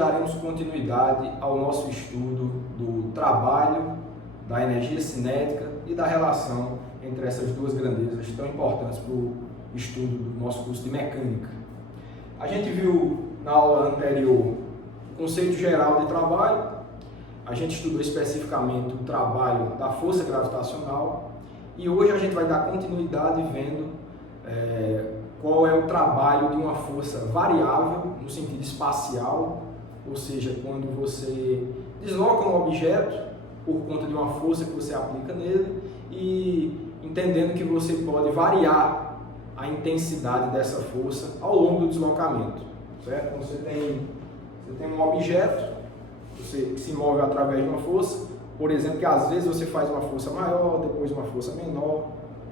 daremos continuidade ao nosso estudo do trabalho, da energia cinética e da relação entre essas duas grandezas tão importantes para o estudo do nosso curso de mecânica. A gente viu na aula anterior o conceito geral de trabalho, a gente estudou especificamente o trabalho da força gravitacional e hoje a gente vai dar continuidade vendo qual é o trabalho de uma força variável no sentido espacial, ou seja, quando você desloca um objeto por conta de uma força que você aplica nele e entendendo que você pode variar a intensidade dessa força ao longo do deslocamento, certo? Você tem um objeto que se move através de uma força, por exemplo, que às vezes você faz uma força maior, depois uma força menor,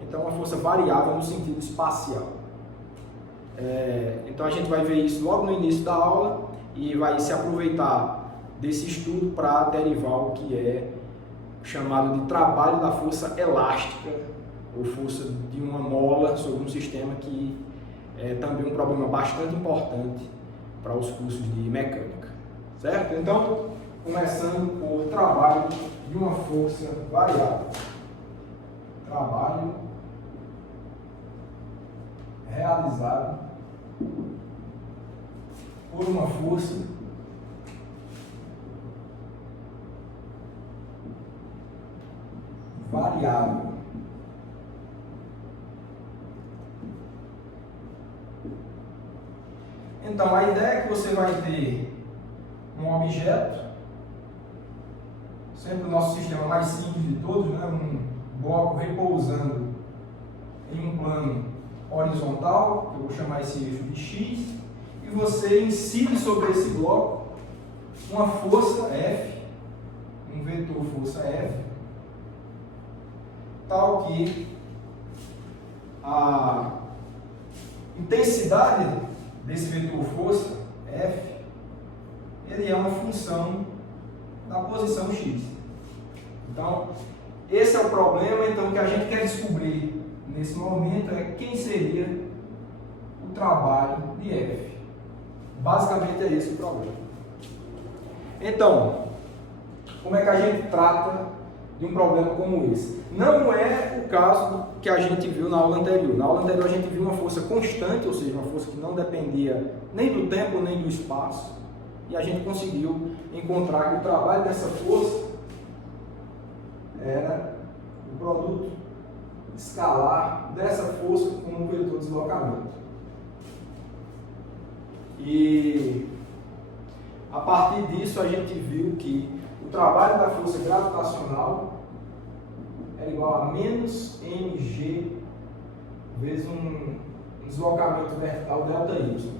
então uma força variável no sentido espacial. Então a gente vai ver isso logo no início da aula e vai se aproveitar desse estudo para derivar o que é chamado de trabalho da força elástica ou força de uma mola sobre um sistema, que é também um problema bastante importante para os cursos de mecânica, certo? Então, começando por trabalho de uma força variável. Trabalho realizado por uma força variável. Então, a ideia é que você vai ter um objeto, sempre o nosso sistema mais simples de todos, né? Um bloco repousando em um plano horizontal, que eu vou chamar esse eixo de X, e você incide sobre esse bloco uma força F, um vetor força F, tal que a intensidade desse vetor força F, ele é uma função da posição X. Então, esse é o problema. Então, o que a gente quer descobrir nesse momento é quem seria o trabalho de F. Basicamente é esse o problema. Então, como é que a gente trata de um problema como esse? Não é o caso que a gente viu na aula anterior. Na aula anterior a gente viu uma força constante, ou seja, uma força que não dependia nem do tempo nem do espaço, e a gente conseguiu encontrar que o trabalho dessa força era o produto escalar dessa força com um vetor de deslocamento. E a partir disso a gente viu que o trabalho da força gravitacional era igual a menos mg vezes um deslocamento vertical ΔY.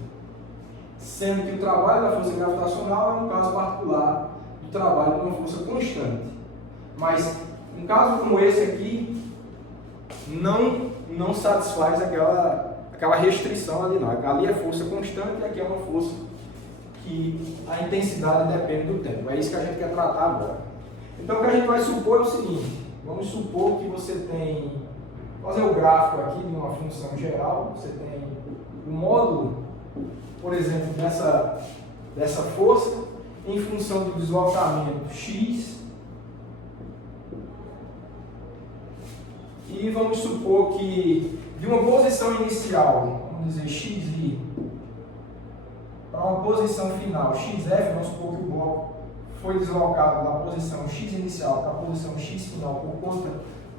Sendo que o trabalho da força gravitacional é um caso particular do trabalho de uma força constante. Mas um caso como esse aqui não satisfaz aquela restrição ali não. Ali é força constante e aqui é uma força que a intensidade depende do tempo. É isso que a gente quer tratar agora. Então o que a gente vai supor é o seguinte: vamos supor que você tem, fazer o gráfico aqui de uma função geral, você tem o módulo, por exemplo, dessa força em função do deslocamento x, e vamos supor que de uma posição inicial, vamos dizer xi, para uma posição final xf, vamos supor que o bloco foi deslocado da posição x inicial para a posição x final por conta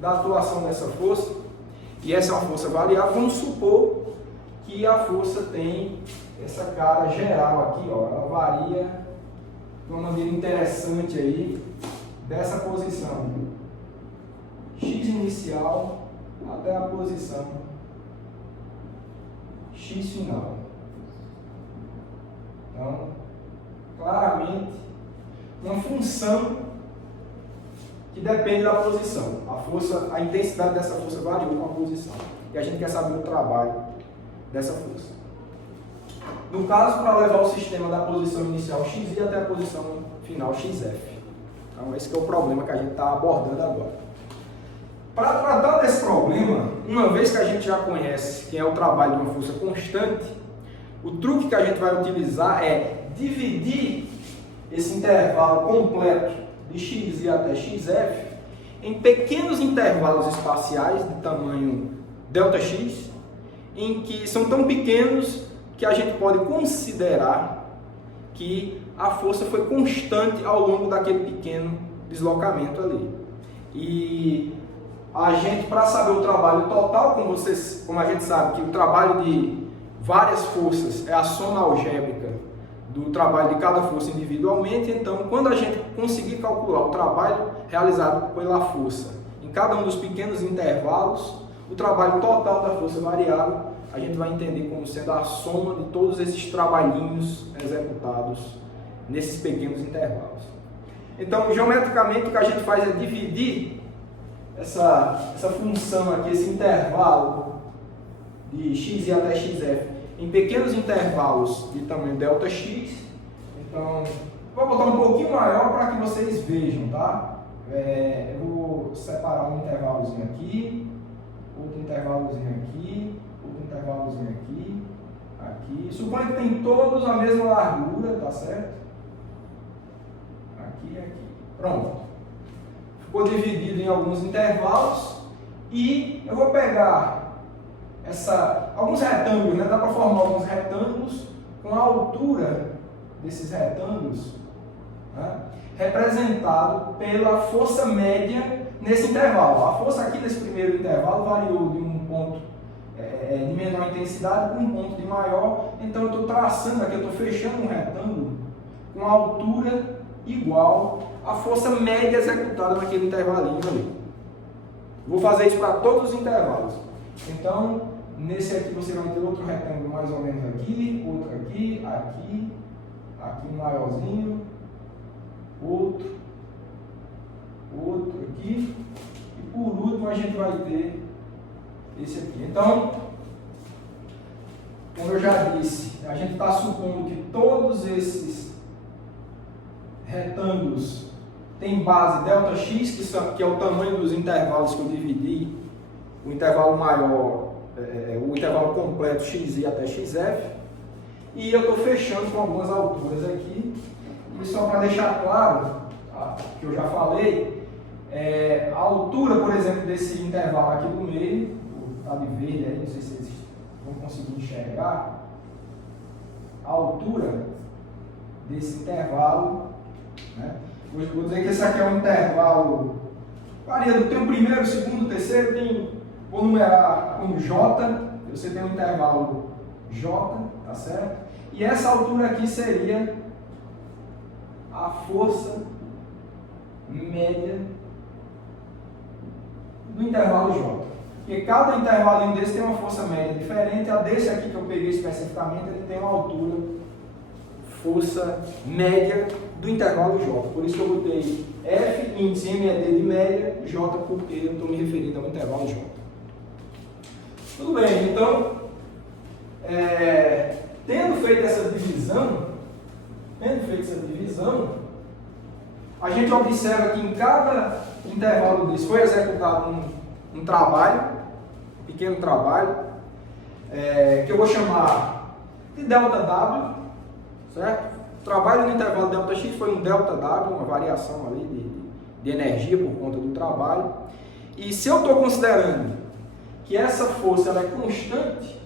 da atuação dessa força, e essa é uma força variável. Vamos supor que a força tem essa cara geral aqui, ó, ela varia de uma maneira interessante aí, dessa posição x inicial até a posição x final. Então, claramente, uma função que depende da posição. A intensidade dessa força variou com a posição. E a gente quer saber o trabalho dessa força. No caso, para levar o sistema da posição inicial xi até a posição final xf. Então, esse que é o problema que a gente está abordando agora. Para tratar desse problema, uma vez que a gente já conhece que é o trabalho de uma força constante, o truque que a gente vai utilizar é dividir esse intervalo completo de x até xf em pequenos intervalos espaciais de tamanho ΔX, em que são tão pequenos que a gente pode considerar que a força foi constante ao longo daquele pequeno deslocamento ali. E a gente, para saber o trabalho total, como a gente sabe que o trabalho de várias forças é a soma algébrica do trabalho de cada força individualmente, então quando a gente conseguir calcular o trabalho realizado pela força em cada um dos pequenos intervalos, o trabalho total da força variável, a gente vai entender como sendo a soma de todos esses trabalhinhos executados nesses pequenos intervalos. Então, geometricamente, o que a gente faz é dividir essa função aqui, esse intervalo de x até xf, em pequenos intervalos de tamanho ΔX. Então, vou botar um pouquinho maior para que vocês vejam, tá? Eu vou separar um intervalozinho aqui, outro intervalozinho aqui, outro intervalozinho aqui, aqui. Suponha que tem todos a mesma largura, tá certo? Aqui e aqui. Pronto. Ficou dividido em alguns intervalos e eu vou pegar alguns retângulos, né? Dá para formar alguns retângulos com a altura desses retângulos, né? Representado pela força média nesse intervalo. A força aqui nesse primeiro intervalo variou de um ponto de menor intensidade para um ponto de maior, então eu estou traçando aqui, eu estou fechando um retângulo com a altura igual à força média executada naquele intervalinho ali. Vou fazer isso para todos os intervalos. Então, nesse aqui você vai ter outro retângulo mais ou menos aqui, outro aqui, aqui, aqui um maiorzinho, outro aqui, e por último a gente vai ter esse aqui. Então, como eu já disse, a gente está supondo que todos esses retângulos têm base ΔX, que é o tamanho dos intervalos que eu dividi, o intervalo maior, o intervalo completo xi até xf, e eu estou fechando com algumas alturas aqui, e só para deixar claro, que eu já falei, a altura, por exemplo, desse intervalo aqui do meio, está de verde aí, não sei se vocês vão conseguir enxergar, a altura desse intervalo, né? Vou dizer que esse aqui é um intervalo, varia do teu primeiro, segundo, terceiro, vou numerar como J, você tem um intervalo J, tá certo? E essa altura aqui seria a força média do intervalo J. Porque cada intervalinho desse tem uma força média diferente, a desse aqui que eu peguei especificamente, ele tem uma altura, força média do intervalo J. Por isso que eu botei F, índice MED de média, J porque eu estou me referindo ao intervalo J. Tudo bem, então, tendo feito essa divisão, a gente observa que em cada intervalo desse foi executado um trabalho, um pequeno trabalho, que eu vou chamar de ΔW, certo? O trabalho no intervalo ΔX foi um ΔW, uma variação ali de energia por conta do trabalho. E se eu estou considerando que essa força ela é constante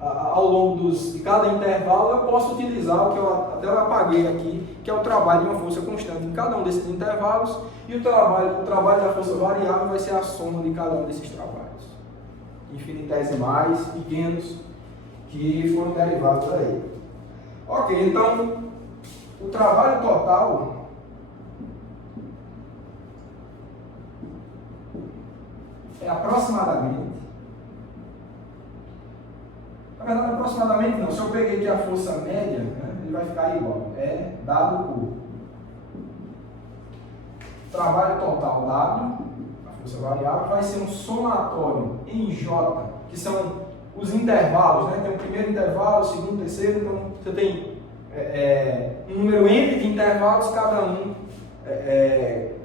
ao longo de cada intervalo, eu posso utilizar o que eu até apaguei aqui, que é o trabalho de uma força constante em cada um desses intervalos, e o trabalho da força variável vai ser a soma de cada um desses trabalhos infinitesimais, pequenos, que foram derivados daí. Ok, então o trabalho total é aproximadamente, na verdade aproximadamente não, se eu peguei aqui a força média, né, ele vai ficar igual, é dado por trabalho total dado, a força variável, vai ser um somatório em J, que são os intervalos, né? Tem o primeiro intervalo, o segundo, o terceiro, então você tem um número N de intervalos, cada um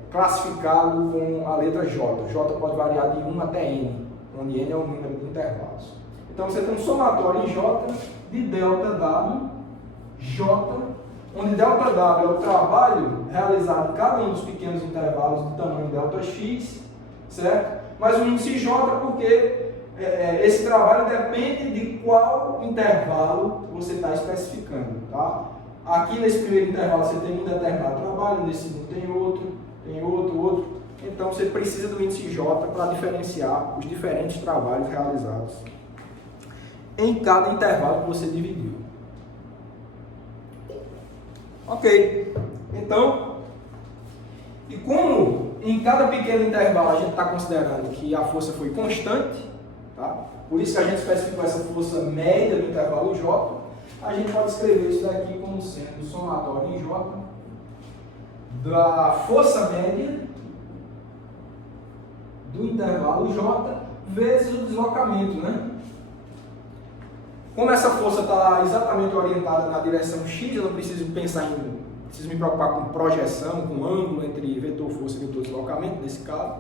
classificado com a letra J. J pode variar de 1 até N, onde N é o número de intervalos. Então você tem um somatório em J de ΔW, J, onde ΔW é o trabalho realizado em cada um dos pequenos intervalos do tamanho ΔX, certo? Mas o índice J porque esse trabalho depende de qual intervalo você está especificando, tá? Aqui nesse primeiro intervalo você tem um determinado trabalho, nesse segundo tem outro. Então você precisa do índice J para diferenciar os diferentes trabalhos realizados em cada intervalo que você dividiu. Ok, então, e como em cada pequeno intervalo a gente está considerando que a força foi constante, tá? Por isso que a gente especificou essa força média do intervalo J, a gente pode escrever isso daqui como sendo o somatório em J da força média do intervalo J vezes o deslocamento, né? Como essa força está exatamente orientada na direção X, eu não preciso me preocupar com projeção, com ângulo entre vetor força e vetor deslocamento, nesse caso.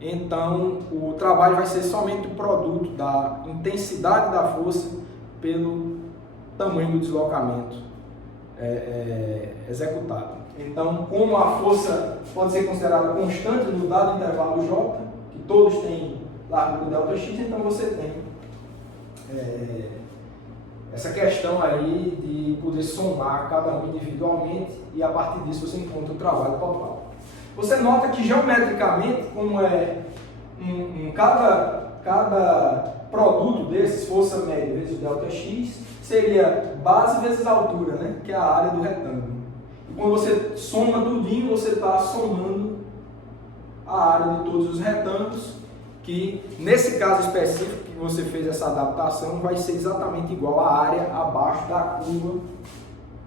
Então, o trabalho vai ser somente o produto da intensidade da força pelo tamanho do deslocamento executado. Então, como a força pode ser considerada constante no dado intervalo J, que todos têm largura ΔX, então você tem essa questão aí de poder somar cada um individualmente e a partir disso você encontra o trabalho total. Você nota que geometricamente, como cada produto desses, força média vezes ΔX, seria base vezes altura, né? Que é a área do retângulo. E quando você soma tudinho, você está somando a área de todos os retângulos, que nesse caso específico que você fez essa adaptação, vai ser exatamente igual à área abaixo da curva,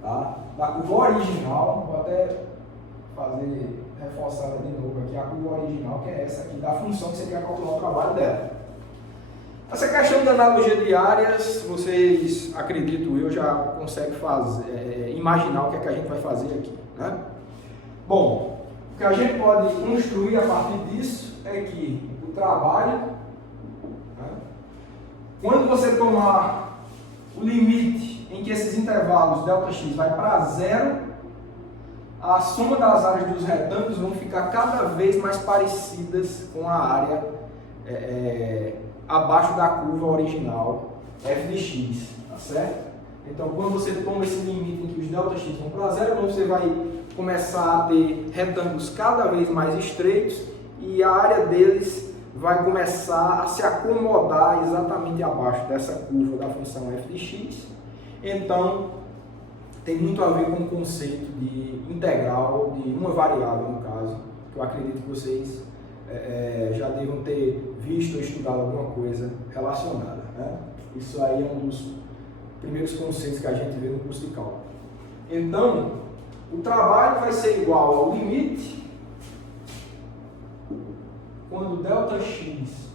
tá? Da curva original. Vou até reforçar de novo aqui a curva original, que é essa aqui, da função que você quer calcular o trabalho dela. Essa questão da analogia de áreas, vocês, acredito eu, já conseguem imaginar o que é que a gente vai fazer aqui, né? Bom, o que a gente pode construir a partir disso é que o trabalho, né, quando você tomar o limite em que esses intervalos ΔX vai para zero, a soma das áreas dos retângulos vão ficar cada vez mais parecidas com a área abaixo da curva original f de x, tá certo? Então, quando você toma esse limite em que os ΔX vão para zero, você vai começar a ter retângulos cada vez mais estreitos e a área deles vai começar a se acomodar exatamente abaixo dessa curva da função f de x. Então, tem muito a ver com o conceito de integral de uma variável, no caso, que eu acredito que vocês já devam ter visto ou estudado alguma coisa relacionada, né? Isso aí é um dos primeiros conceitos que a gente vê no curso de cálculo. Então, o trabalho vai ser igual ao limite quando ΔX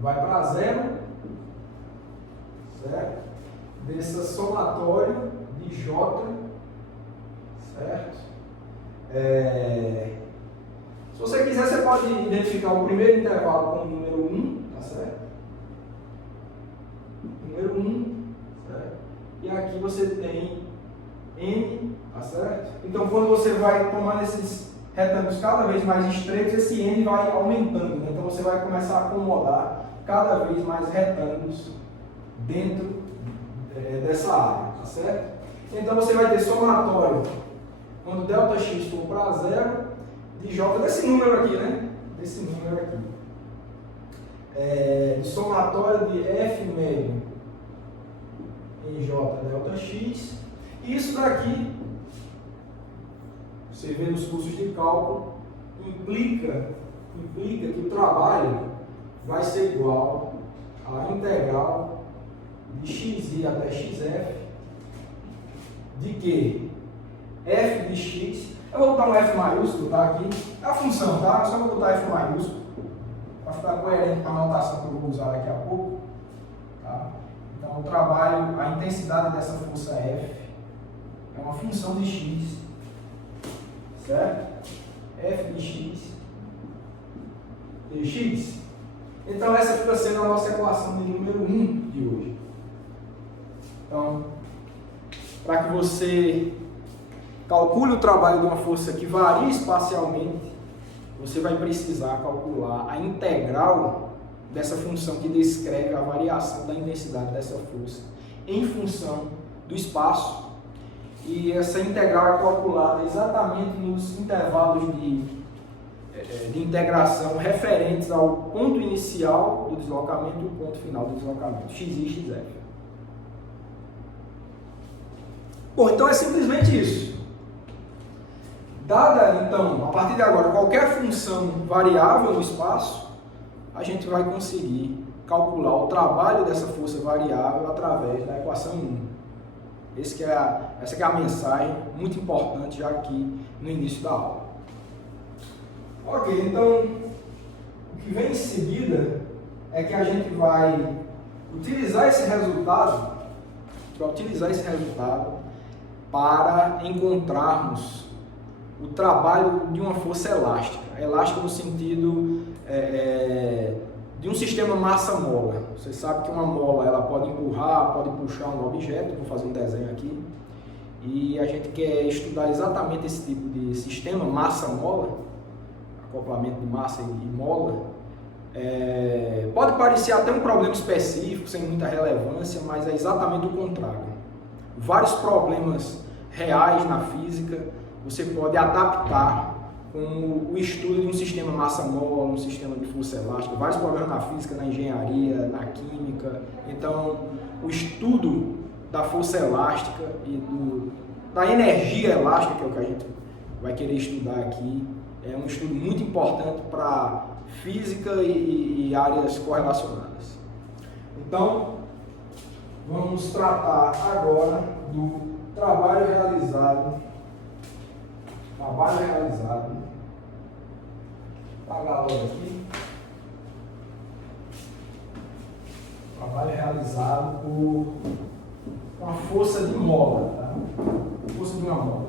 vai para zero, certo? Desse somatório de J, certo? Se você quiser, você pode identificar o primeiro intervalo como número 1, tá certo? Número 1, certo? E aqui você tem N, tá certo? Então, quando você vai tomando esses retângulos cada vez mais estreitos, esse N vai aumentando, né? Então, você vai começar a acomodar cada vez mais retângulos dentro dessa área, tá certo? Então, você vai ter somatório, quando ΔX for para zero, de J, desse número aqui, né? Desse número aqui. De somatório de F médio em J ΔX. E isso daqui, você vê nos cursos de cálculo, implica que o trabalho vai ser igual à integral de xi até xf, de que f de x, eu vou botar um f maiúsculo, tá, aqui, é a função, tá, eu só vou botar f maiúsculo, para ficar coerente com a notação que eu vou usar daqui a pouco, tá? Então, o trabalho, a intensidade dessa força F é uma função de x, certo? F de x dx. Então, essa fica sendo a nossa equação de número 1 de hoje. Então, para que você calcule o trabalho de uma força que varia espacialmente, você vai precisar calcular a integral dessa função que descreve a variação da intensidade dessa força em função do espaço. E essa integral é calculada exatamente nos intervalos de integração referentes ao ponto inicial do deslocamento e o ponto final do deslocamento, x e xf. Bom, então é simplesmente isso. Dada, então, a partir de agora, qualquer função variável no espaço, a gente vai conseguir calcular o trabalho dessa força variável através da equação 1. Essa que é a mensagem muito importante já aqui no início da aula. Ok, então, o que vem em seguida é que a gente vai utilizar esse resultado, para encontrarmos o trabalho de uma força elástica. Elástica no sentido de um sistema massa-mola. Você sabe que uma mola ela pode empurrar, pode puxar um objeto. Vou fazer um desenho aqui. E a gente quer estudar exatamente esse tipo de sistema massa-mola, acoplamento de massa e mola. Pode parecer até um problema específico, sem muita relevância, mas é exatamente o contrário. Vários problemas reais na física você pode adaptar com o estudo de um sistema massa-mola, um sistema de força elástica, vários problemas na física, na engenharia, na química. Então, o estudo da força elástica e da energia elástica, que é o que a gente vai querer estudar aqui, é um estudo muito importante para física e áreas correlacionadas. Então, vamos tratar agora do trabalho realizado. Apagar logo aqui. Trabalho realizado com a força de mola, tá? Força de uma mola.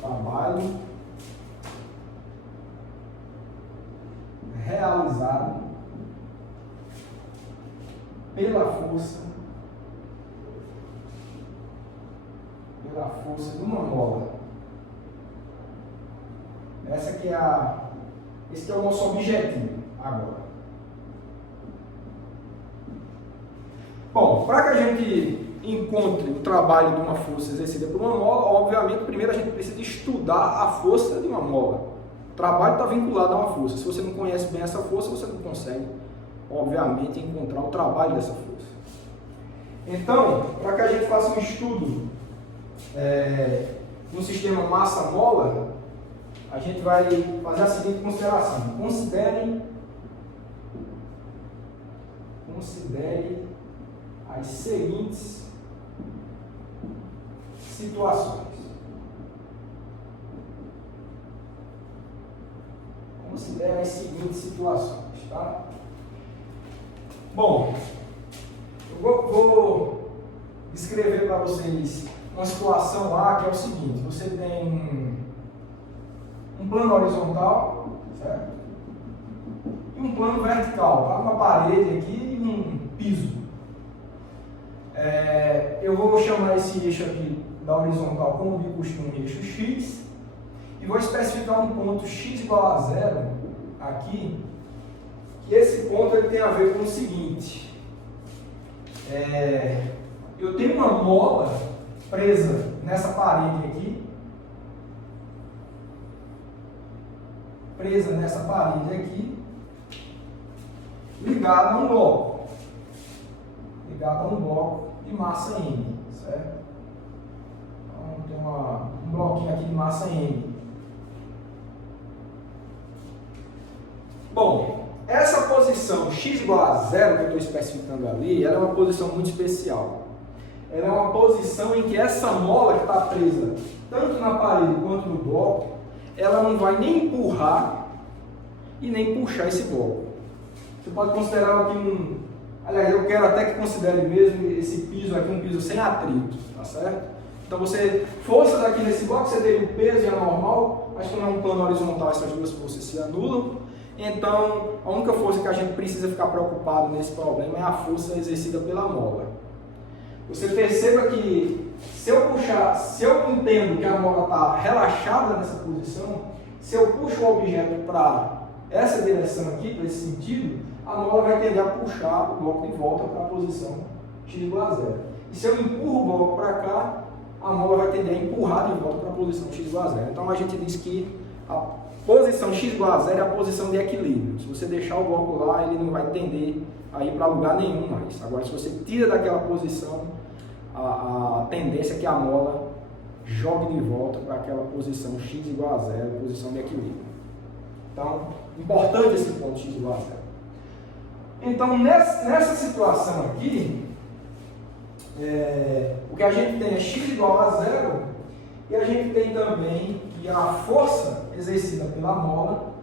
Trabalho realizado pela força de uma mola. Esse é o nosso objetivo agora. Bom, para que a gente encontre o trabalho de uma força exercida por uma mola, obviamente, primeiro a gente precisa estudar a força de uma mola. O trabalho está vinculado a uma força. Se você não conhece bem essa força, você não consegue, obviamente, encontrar o trabalho dessa força. Então, para que a gente faça um estudo no sistema massa-mola, a gente vai fazer a seguinte consideração. Considere as seguintes situações. Considere as seguintes situações, tá? Bom, eu vou descrever para vocês uma situação lá que é o seguinte: você tem um plano horizontal, certo? E um plano vertical, tá? Uma parede aqui e um piso. Eu vou chamar esse eixo aqui da horizontal como de costume eixo X e vou especificar um ponto x igual a zero aqui, que esse ponto ele tem a ver com o seguinte: eu tenho uma mola presa nessa parede aqui, ligada a um bloco, de massa M, certo? Então tem um bloquinho aqui de massa M. Bom, essa posição x igual a zero que eu estou especificando ali, ela é uma posição muito especial. Ela é uma posição em que essa mola que está presa tanto na parede quanto no bloco, ela não vai nem empurrar e nem puxar esse bloco. Você pode considerar aqui aliás, eu quero até que considere mesmo esse piso aqui um piso sem atrito, tá certo? Então forças aqui nesse bloco, você teria o peso e a normal, mas como é um plano horizontal, essas duas forças se anulam. Então, a única força que a gente precisa ficar preocupado nesse problema é a força exercida pela mola. você perceba que se eu entendo que a mola está relaxada nessa posição, se eu puxo o objeto para essa direção aqui, para esse sentido, a mola vai tender a puxar o bloco de volta para a posição x igual a zero. E se eu empurro o bloco para cá, a mola vai tender a empurrar de volta para a posição x igual a zero. Então a gente diz que a posição x igual a zero é a posição de equilíbrio. Se você deixar o bloco lá, ele não vai tender a ir para lugar nenhum mais. Agora, se você tira daquela posição, a tendência é que a mola jogue de volta para aquela posição x igual a zero, posição de equilíbrio. Então, importante esse ponto x igual a zero. Então, nessa situação aqui, o que a gente tem é x igual a zero, e a gente tem também que a força exercida pela mola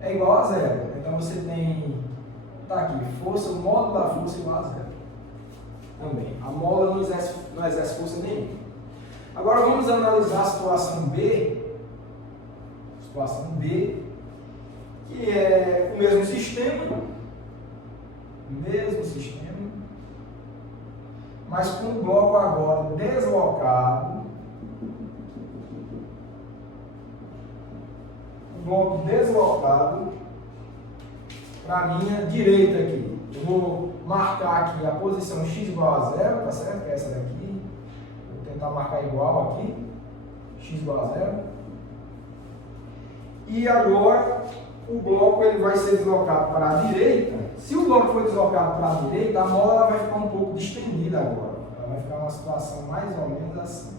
é igual a zero. Então, você tem, tá aqui, força, o módulo da força igual a zero. Também. A mola não exerce força nenhuma. Agora vamos analisar a situação B. Situação B, que é o mesmo sistema, mas com o bloco agora deslocado. O bloco deslocado para a minha direita aqui. Eu vou marcar aqui a posição x igual a zero, tá certo? Que é essa daqui. Vou tentar marcar igual aqui, x igual a zero. E agora o bloco ele vai ser deslocado para a direita. Se o bloco for deslocado para a direita, a mola ela vai ficar um pouco distendida agora. Ela vai ficar uma situação mais ou menos assim.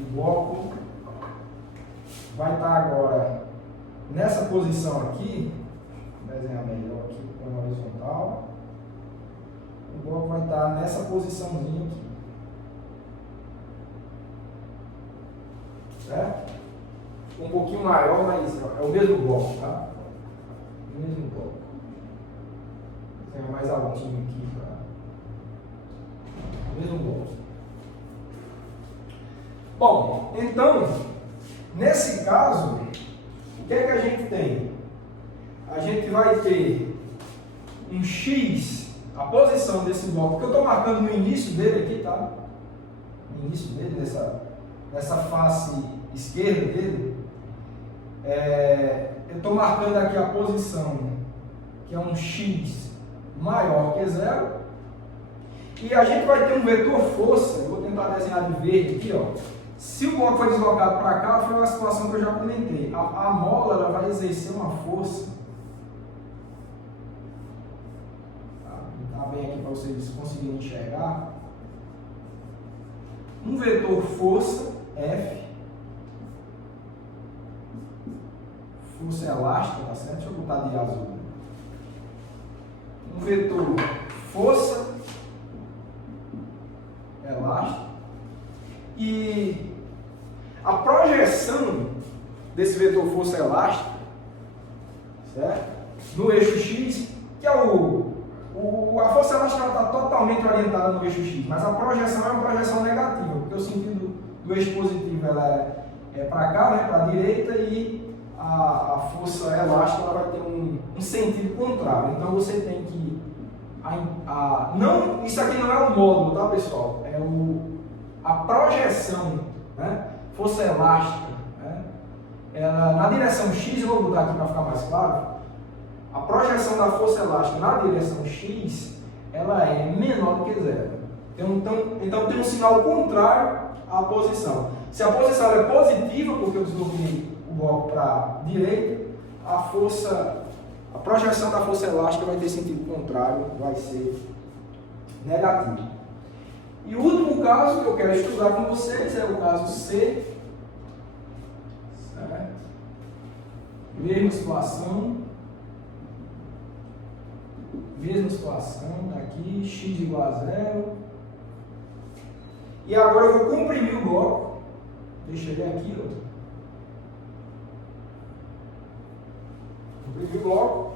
O bloco vai estar agora nessa posição aqui. Vou desenhar melhor aqui o plano horizontal. O bloco vai estar nessa posiçãozinha aqui. Certo? Um pouquinho maior, mas é o mesmo bloco, tá? O mesmo bloco. Tem mais altinho aqui, tá? O mesmo bloco. Bom, então, nesse caso, o que é que a gente tem? A gente vai ter um x, a posição desse bloco, que eu estou marcando no início dele aqui, tá? No início dele, nessa face esquerda dele. Eu estou marcando aqui a posição, que é um x maior que zero. E a gente vai ter um vetor força, eu vou tentar desenhar de verde aqui, ó. Se o bloco foi deslocado para cá, foi uma situação que eu já comentei. A mola ela vai exercer uma força. Tá bem aqui para vocês conseguirem enxergar. Um vetor força, F. Força elástica, tá certo? Deixa eu botar de azul. Um vetor força elástica. E a projeção desse vetor força elástica, certo? No eixo X, que é a força elástica está totalmente orientada no eixo X, mas a projeção é uma projeção negativa, porque o sentido do eixo positivo ela é para cá, né, para a direita, e a força elástica ela vai ter um sentido contrário. Então você tem que não, isso aqui não é o módulo, tá, pessoal? É a projeção, né? Força elástica, né? Ela, na direção X, eu vou botar aqui para ficar mais claro, a projeção da força elástica na direção X, ela é menor do que zero. Então tem um sinal contrário à posição. Se a posição é positiva, porque eu desloquei o bloco para a direita, a projeção da força elástica vai ter sentido contrário, vai ser negativo. E o último caso que eu quero estudar com vocês é o caso C. Certo? Mesma situação, aqui, x igual a zero. E agora eu vou comprimir o bloco. Deixa ele aqui, ó. Comprimir o bloco.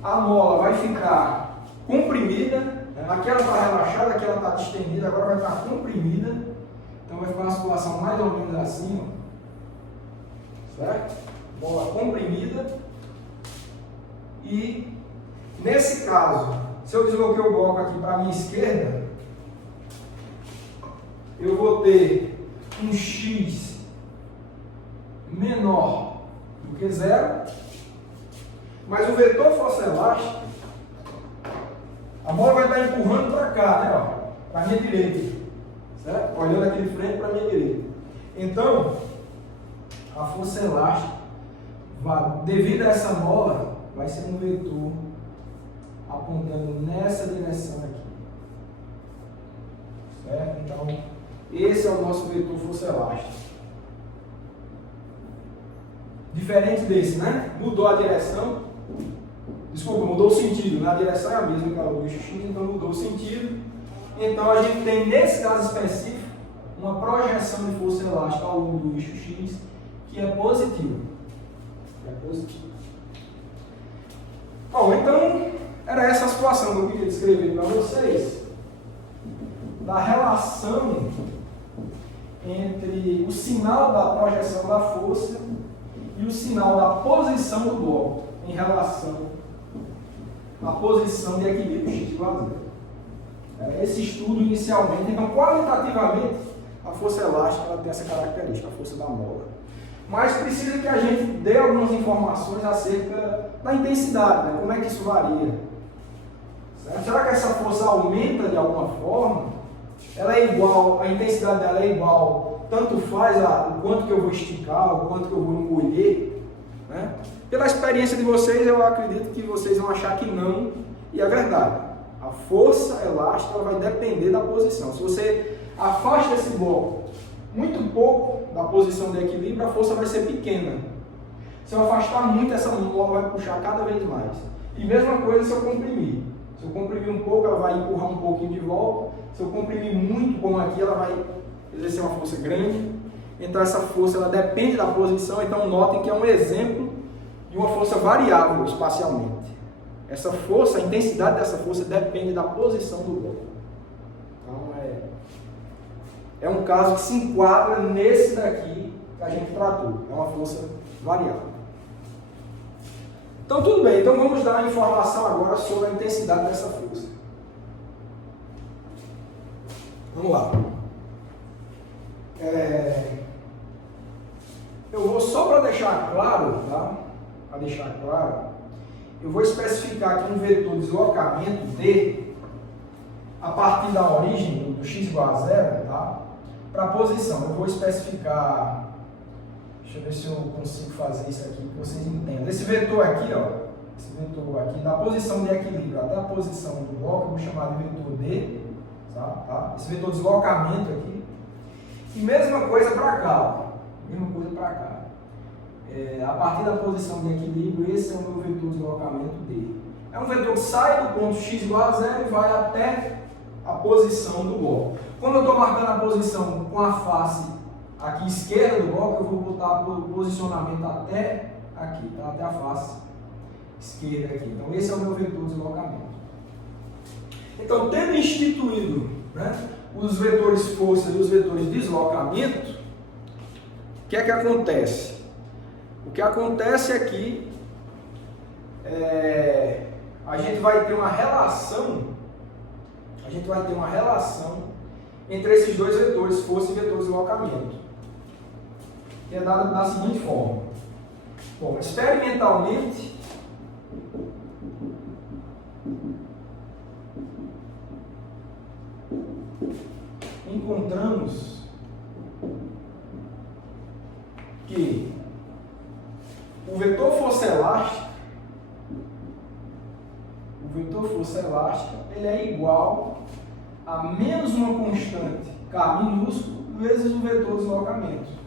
A mola vai ficar comprimida. Aqui ela está relaxada, aqui ela está distendida, agora vai estar comprimida. Então vai ficar uma situação mais ou menos assim, ó. Certo? Bola comprimida. E nesse caso, se eu desloquei o bloco aqui para a minha esquerda, eu vou ter um x menor do que zero, mas o vetor força elástica, a bola vai estar empurrando para cá, né, para a minha direita, certo? Olhando aqui de frente para a minha direita. Então, a força elástica, devido a essa mola, vai ser um vetor apontando nessa direção aqui, certo? Então, esse é o nosso vetor força elástica. Diferente desse, né? Mudou a direção, desculpa, mudou o sentido, né? A direção é a mesma que a do eixo X, então mudou o sentido. Então, a gente tem, nesse caso específico, uma projeção de força elástica ao longo do eixo X, que é positiva. Bom, então, era essa a situação que eu queria descrever para vocês, da relação entre o sinal da projeção da força e o sinal da posição do bloco em relação à posição de equilíbrio x igual a zero. Esse estudo inicialmente, então qualitativamente, a força elástica ela tem essa característica, a força da mola. Mas precisa que a gente dê algumas informações acerca da intensidade, né? Como é que isso varia. Certo? Será que essa força aumenta de alguma forma? Ela é igual, a intensidade dela é igual, tanto faz o quanto que eu vou esticar, o quanto que eu vou encolher, né? Pela experiência de vocês, eu acredito que vocês vão achar que não, e é verdade. A força elástica ela vai depender da posição. Se você afasta esse bloco muito pouco da posição de equilíbrio, a força vai ser pequena. Se eu afastar muito, essa mola vai puxar cada vez mais. E mesma coisa se eu comprimir. Se eu comprimir um pouco, ela vai empurrar um pouquinho de volta. Se eu comprimir muito, como aqui, ela vai exercer uma força grande. Então essa força ela depende da posição. Então notem que é um exemplo de uma força variável espacialmente. Essa força, a intensidade dessa força depende da posição do bloco. Então é um caso que se enquadra nesse daqui que a gente tratou. É uma força variável. Então tudo bem, então vamos dar uma informação agora sobre a intensidade dessa força. Vamos lá. Eu vou só para deixar claro, tá? Para deixar claro, eu vou especificar aqui um vetor de deslocamento D a partir da origem do x igual a zero, tá? Para a posição, eu vou especificar. Deixa eu ver se eu consigo fazer isso aqui que vocês entendam. Esse vetor aqui, ó, esse vetor aqui, da posição de equilíbrio até a posição do bloco, eu vou chamar de vetor D, tá? Esse vetor de deslocamento aqui. E mesma coisa para cá, ó. Mesma coisa para cá. A partir da posição de equilíbrio, esse é o meu vetor de deslocamento D. É um vetor que sai do ponto x igual a zero e vai até a posição do bloco. Quando eu estou marcando a posição com a face aqui esquerda do bloco, eu vou botar o posicionamento até aqui, tá? Até a face esquerda aqui. Então esse é o meu vetor de deslocamento. Então, tendo instituído, né, os vetores força e os vetores de deslocamento, o que é que acontece? O que acontece aqui a gente vai ter uma relação, entre esses dois vetores, força e vetor de deslocamento, que é dada da seguinte forma. Bom, experimentalmente, encontramos que o vetor força elástica, ele é igual a menos uma constante K minúsculo vezes o vetor de deslocamento.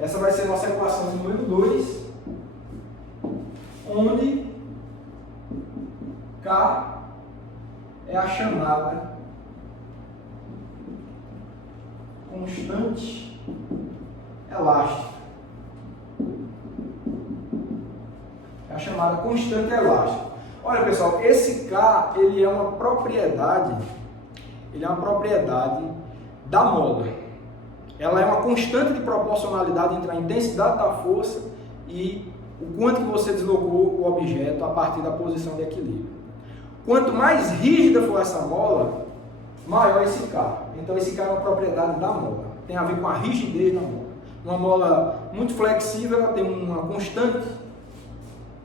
Essa vai ser a nossa equação de número 2, onde K é a chamada constante elástica. É a chamada constante elástica. Olha, pessoal, esse K, ele é uma propriedade da mola. Ela é uma constante de proporcionalidade entre a intensidade da força e o quanto que você deslocou o objeto a partir da posição de equilíbrio. quanto mais rígida for essa mola, maior esse K. Então esse K é uma propriedade da mola, tem a ver com a rigidez da mola. Uma mola muito flexível, ela tem uma constante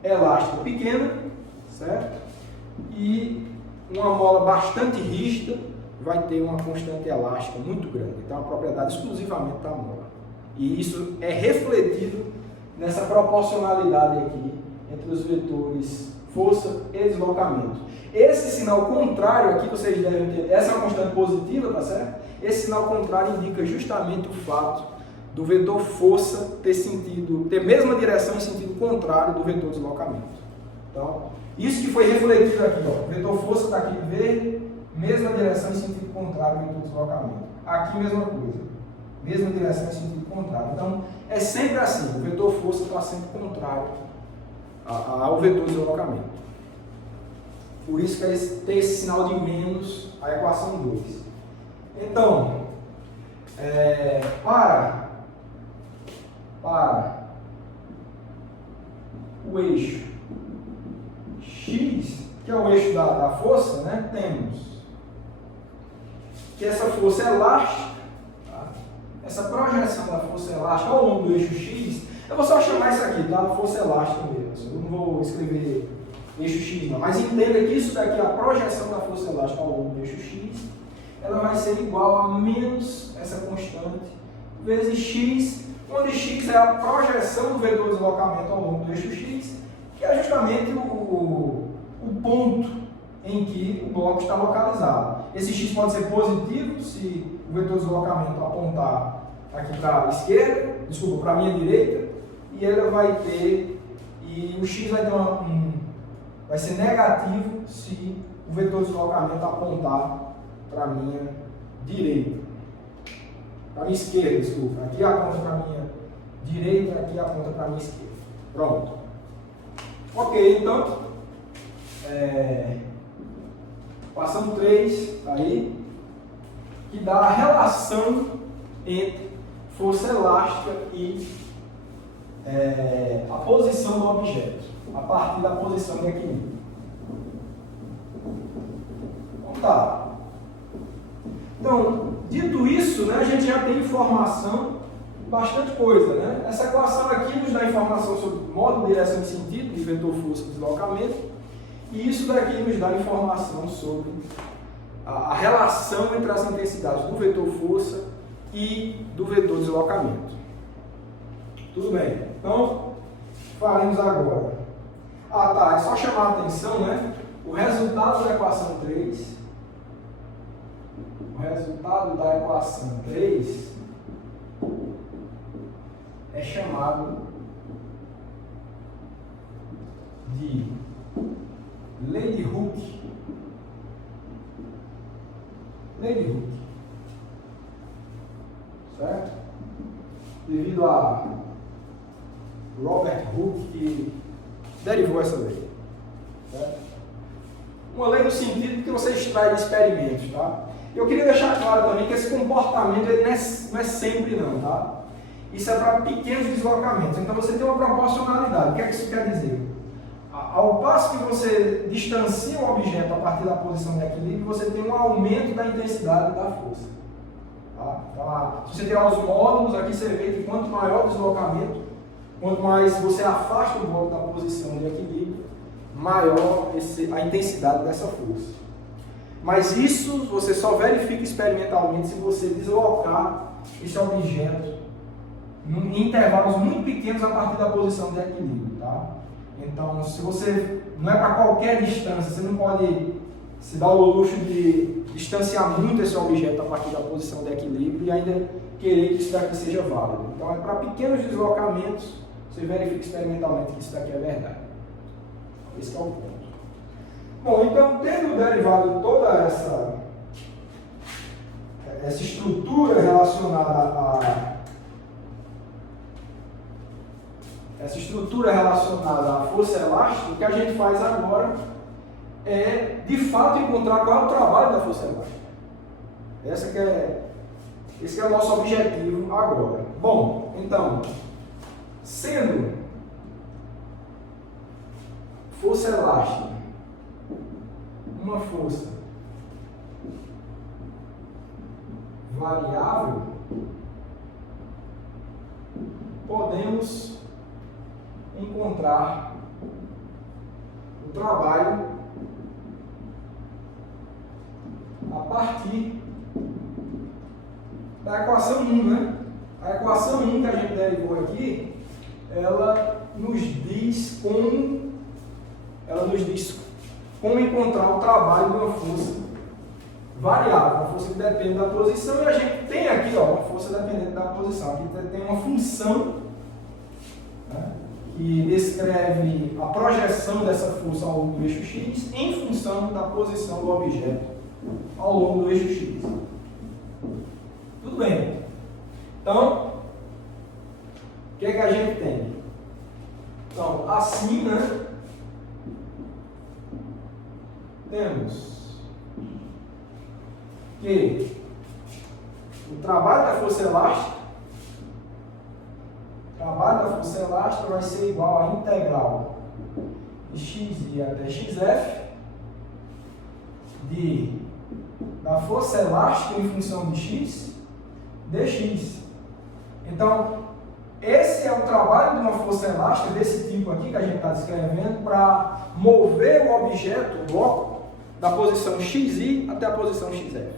elástica pequena, certo? E uma mola bastante rígida vai ter uma constante elástica muito grande. Então é uma propriedade exclusivamente da mola. E isso é refletido nessa proporcionalidade aqui entre os vetores força e deslocamento. Esse sinal contrário aqui, vocês devem ter, essa é uma constante positiva, tá certo? Esse sinal contrário indica justamente o fato do vetor força ter a mesma direção em sentido contrário do vetor deslocamento. Então, isso que foi refletido aqui, ó. O vetor força está aqui verde, mesma direção em sentido contrário do vetor deslocamento. Aqui, mesma coisa. Mesma direção em sentido contrário. Então, é sempre assim. O vetor força está sempre contrário ao vetor deslocamento. Por isso que tem esse sinal de menos a equação 2. Então, para o eixo X, que é o eixo da força, né, temos que essa força elástica, tá? Essa projeção da força elástica ao longo do eixo X, eu vou só chamar isso aqui, tá? Força elástica mesmo, eu não vou escrever eixo X não, mas entenda que isso daqui, a projeção da força elástica ao longo do eixo X, ela vai ser igual a menos essa constante vezes X, onde X é a projeção do vetor de deslocamento ao longo do eixo X, que é justamente o ponto em que o bloco está localizado. Esse X pode ser positivo se o vetor de deslocamento apontar aqui para a esquerda, desculpa, para a minha direita, e ele vai ter, e o X vai ter vai ser negativo se o vetor de deslocamento apontar para a minha direita. Para a minha esquerda, desculpa. Aqui aponta para a minha direita, aqui aponta para a minha esquerda. Pronto. Ok, então, equação 3, aí, que dá a relação entre força elástica e a posição do objeto, a partir da posição de equilíbrio. Então tá. Então, dito isso, né, a gente já tem informação, bastante coisa, né? Essa equação aqui nos dá informação sobre modo, direção e sentido de vetor força e deslocamento, e isso daqui nos dá informação sobre a relação entre as intensidades do vetor força e do vetor deslocamento. Tudo bem? Então, faremos agora. Tá, é só chamar a atenção, né? O resultado da equação 3, é chamado de lei de Hooke. Certo? Devido a Robert Hooke, que derivou essa lei. Certo? Uma lei no sentido que você extrai de experimentos, tá? Eu queria deixar claro também que esse comportamento ele não é sempre não, tá? Isso é para pequenos deslocamentos. Então você tem uma proporcionalidade. O que é que isso quer dizer? Ao passo que você distancia o objeto a partir da posição de equilíbrio, você tem um aumento da intensidade da força. Tá? Então, se você tirar os módulos, aqui você vê que quanto maior o deslocamento, quanto mais você afasta o bloco da posição de equilíbrio, maior a intensidade dessa força. Mas isso você só verifica experimentalmente se você deslocar esse objeto em intervalos muito pequenos a partir da posição de equilíbrio, tá? Então, se você não é para qualquer distância, você não pode se dar o luxo de distanciar muito esse objeto a partir da posição de equilíbrio e ainda querer que isso daqui seja válido. Então, é para pequenos deslocamentos, você verifica experimentalmente que isso daqui é verdade. Esse é o ponto. Bom, então, tendo derivado toda essa estrutura relacionada à força elástica, o que a gente faz agora é, de fato, encontrar qual é o trabalho da força elástica. Esse é o nosso objetivo agora. Bom, então, sendo força elástica uma força variável, podemos encontrar o trabalho a partir da equação 1, né? A equação 1 que a gente derivou aqui, ela nos diz como encontrar o trabalho de uma força variável, uma força que depende da posição, e a gente tem aqui, ó, uma força dependente da posição. Aqui tem uma função, né, que descreve a projeção dessa força ao longo do eixo X em função da posição do objeto ao longo do eixo X. Tudo bem. Então, o que é que a gente tem? Então, assim, né, temos que o trabalho da força elástica, vai ser igual à integral de xi até xf da força elástica em função de x dx. Então, esse é o trabalho de uma força elástica desse tipo aqui que a gente está descrevendo para mover o objeto, o bloco, da posição xi até a posição xf.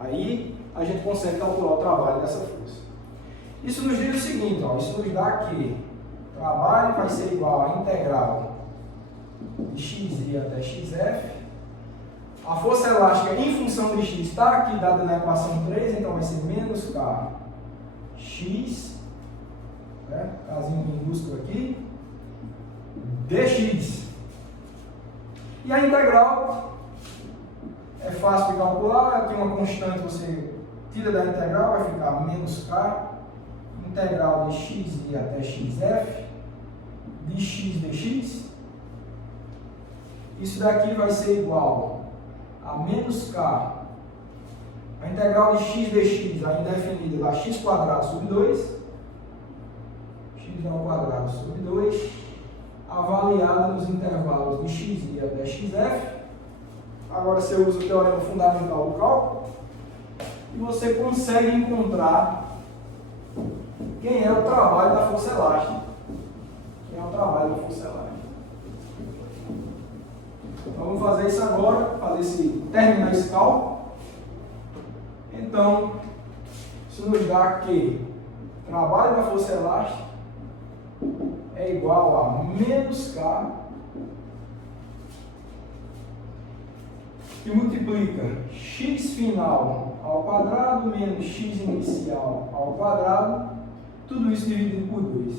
Aí a gente consegue calcular o trabalho dessa força. Isso nos diz o seguinte, ó, isso nos dá que o trabalho vai ser igual à integral de xi até xf. A força elástica em função de x está aqui dada na equação 3, então vai ser menos k x, né, casinho minúsculo aqui, dx. E a integral é fácil de calcular, aqui uma constante você tira da integral, vai ficar menos k, integral de xi até xf, de x dx. Isso daqui vai ser igual a menos k, a integral de x dx ainda é definida da x² sobre 2, x ao quadrado sobre 2, avaliada nos intervalos de xi até xf. Agora você usa o teorema fundamental do cálculo e você consegue encontrar quem é o trabalho da força elástica. Então vamos fazer isso agora, terminar esse cálculo. Então, isso nos dá que o trabalho da força elástica é igual a menos k, que multiplica x final ao quadrado menos x inicial ao quadrado, tudo isso dividido por 2.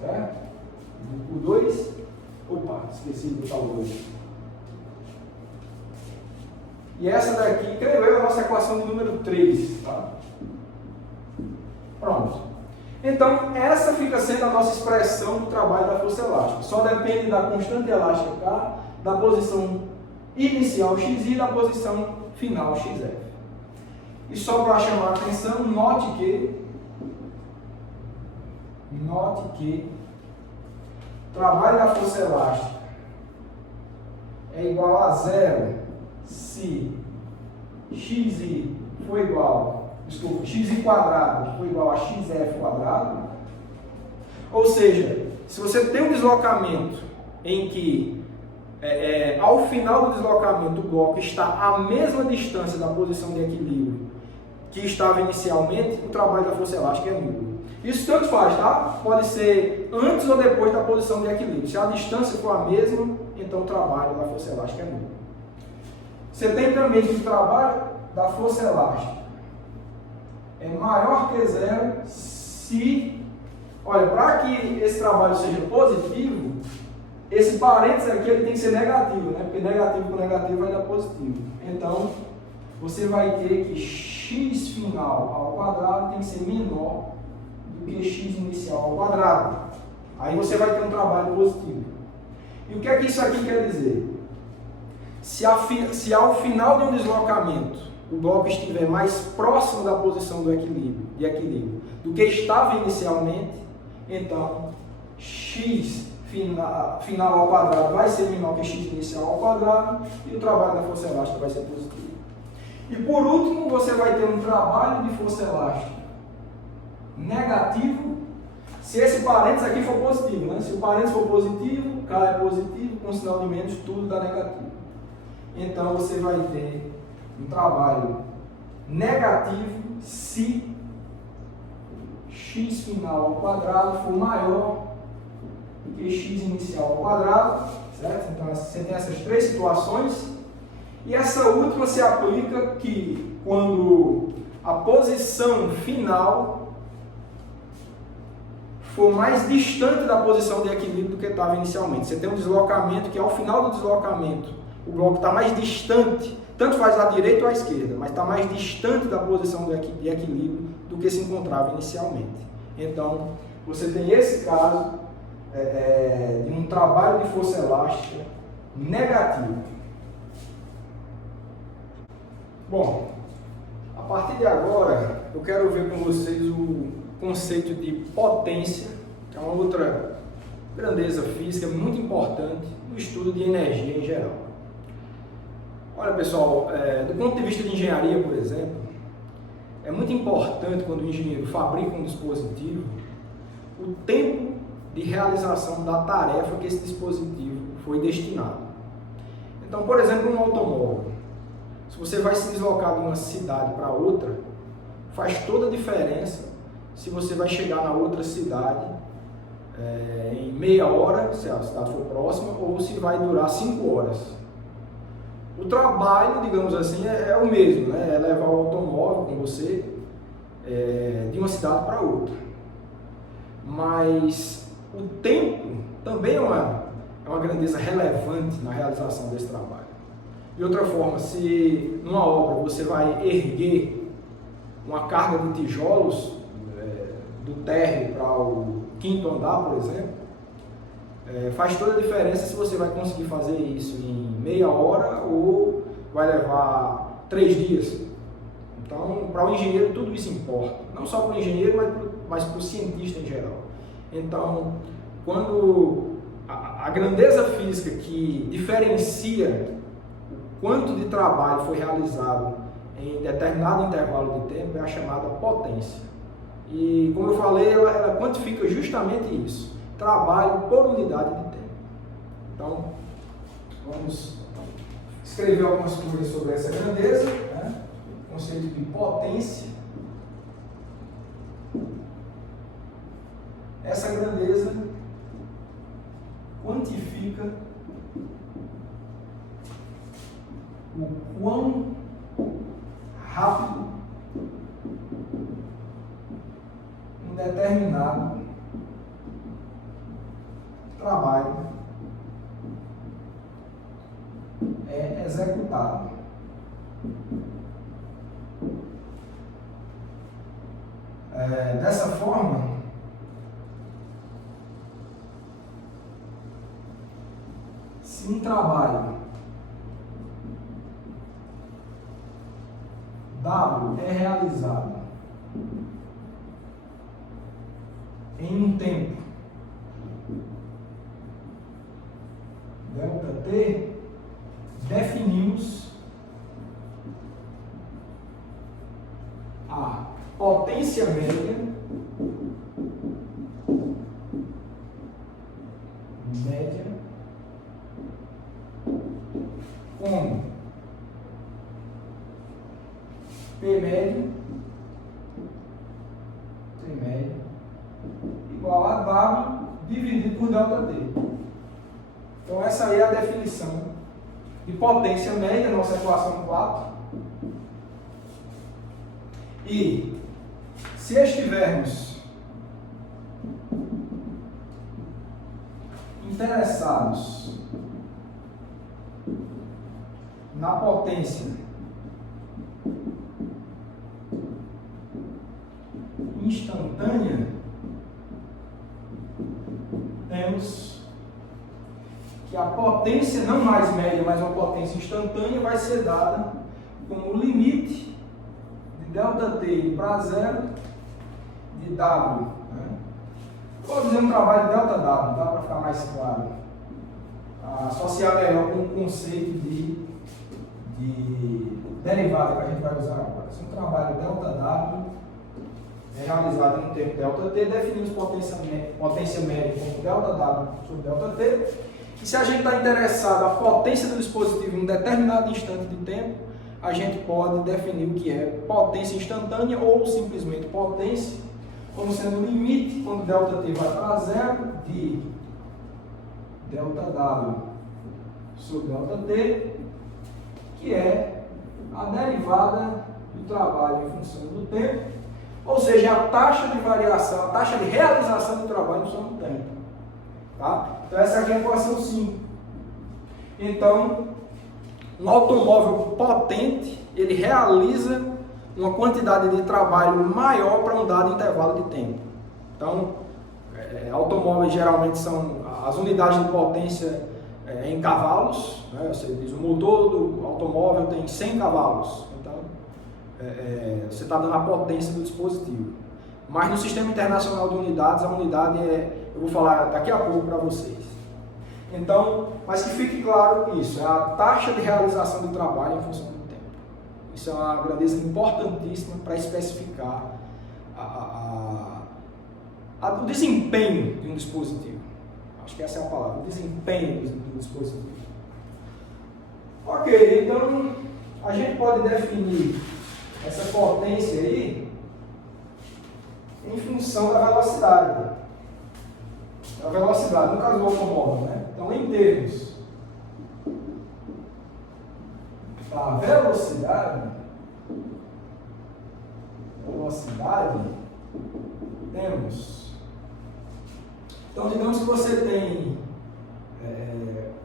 Certo? Dividido por 2. Opa, esqueci de botar o 2. E essa daqui, creio eu, é a nossa equação de número 3. Tá? Pronto. Então, essa fica sendo a nossa expressão do trabalho da força elástica. Só depende da constante elástica K, da posição inicial x e da posição final xf. E só para chamar a atenção, note que o trabalho da força elástica é igual a 0 se xi for igual, xi quadrado foi igual a xf quadrado. Ou seja, se você tem um deslocamento em que ao final do deslocamento o bloco está à mesma distância da posição de equilíbrio que estava inicialmente, o trabalho da força elástica é nulo. Isso tanto faz, tá? Pode ser antes ou depois da posição de equilíbrio. Se a distância for a mesma, então o trabalho da força elástica é nulo. Você tem também que o trabalho da força elástica é maior que 0 se... Olha, para que esse trabalho seja positivo, esse parênteses aqui ele tem que ser negativo, né? Porque negativo com negativo vai dar positivo. Então, você vai ter que x final ao quadrado tem que ser menor do que x inicial ao quadrado. Aí você vai ter um trabalho positivo. E o que é que isso aqui quer dizer? Se ao final de um deslocamento o bloco estiver mais próximo da posição de equilíbrio do que estava inicialmente, então x final ao quadrado vai ser menor que x inicial ao quadrado e o trabalho da força elástica vai ser positivo. E por último, você vai ter um trabalho de força elástica negativo, se esse parênteses aqui for positivo, né? Se o parênteses for positivo, K é positivo, com sinal de menos, tudo dá negativo. Então você vai ter um trabalho negativo se x final ao quadrado for maior do que x inicial ao quadrado, certo? Então você tem essas três situações. E essa última se aplica que quando a posição final for mais distante da posição de equilíbrio do que estava inicialmente. Você tem um deslocamento que ao final do deslocamento o bloco está mais distante, tanto faz à direita ou à esquerda, mas está mais distante da posição de equilíbrio do que se encontrava inicialmente. Então, você tem esse caso de um trabalho de força elástica negativo. Bom, a partir de agora, eu quero ver com vocês o conceito de potência, que é uma outra grandeza física muito importante no estudo de energia em geral. Olha, pessoal, do ponto de vista de engenharia, por exemplo, é muito importante quando o engenheiro fabrica um dispositivo, o tempo de realização da tarefa que esse dispositivo foi destinado. Então, por exemplo, um automóvel. Se você vai se deslocar de uma cidade para outra, faz toda a diferença se você vai chegar na outra cidade em meia hora, se a cidade for próxima, ou se vai durar 5 horas. O trabalho, digamos assim, é o mesmo, né? É levar o automóvel com você de uma cidade para outra. Mas o tempo também é uma grandeza relevante na realização desse trabalho. De outra forma, se numa obra você vai erguer uma carga de tijolos do térreo para o 5º andar, por exemplo, faz toda a diferença se você vai conseguir fazer isso em meia hora ou vai levar 3 dias. Então, para o engenheiro tudo isso importa, não só para o engenheiro, mas para o cientista em geral. Então, quando a grandeza física que diferencia quanto de trabalho foi realizado em determinado intervalo de tempo é a chamada potência. E, como eu falei, ela quantifica justamente isso, trabalho por unidade de tempo. Então, vamos escrever algumas coisas sobre essa grandeza, né? O conceito de potência. Essa grandeza quantifica o quão rápido um determinado trabalho é executado. Dessa forma, se um trabalho W é realizado em um tempo ΔT, definimos a potência média como P médio igual a W dividido por ΔT. Então essa aí é a definição de potência média, nossa equação 4. E se estivermos interessados na potência instantânea, temos que a potência, não mais média, mas uma potência instantânea, vai ser dada com o limite de ΔT para 0 de W, né, Vou dizer um trabalho delta W, tá? Para ficar mais claro. Associar melhor com o conceito de derivada que a gente vai usar agora. Se um trabalho delta W é realizado no tempo delta T, definimos potência média como delta W sobre delta T. E se a gente está interessado na potência do dispositivo em um determinado instante de tempo, a gente pode definir o que é potência instantânea ou simplesmente potência, como sendo o limite, quando ΔT vai para zero, de ΔW sobre ΔT, que é a derivada do trabalho em função do tempo, ou seja, a taxa de variação, a taxa de realização do trabalho em função do tempo. Tá? Então essa aqui é a equação 5. Então, um automóvel potente, ele realiza uma quantidade de trabalho maior para um dado intervalo de tempo. Então, automóveis geralmente são as unidades de potência em cavalos, né? Você diz, o motor do automóvel tem 100 cavalos, então você está dando a potência do dispositivo. Mas no sistema internacional de unidades, a unidade eu vou falar daqui a pouco para vocês. Então, mas que fique claro isso, é a taxa de realização do trabalho em função do tempo. Isso é uma grandeza importantíssima para especificar o desempenho de um dispositivo. Acho que essa é a palavra, o desempenho do dispositivo. Ok, então a gente pode definir essa potência aí em função da velocidade. A velocidade, no caso do automóvel, né? Então, em termos da velocidade, temos. Então, digamos que você tem,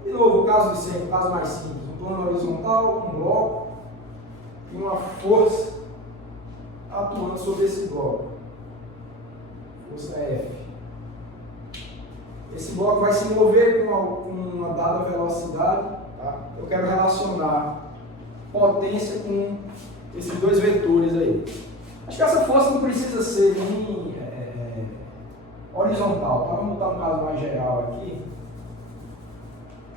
de novo, o caso de sempre, o caso mais simples, um plano horizontal, um bloco e uma força atuando sobre esse bloco. Força F. Esse bloco vai se mover com uma dada velocidade. Tá? Eu quero relacionar potência com esses dois vetores aí. Acho que essa força não precisa ser nem horizontal. Tá? Vamos botar um caso mais geral aqui.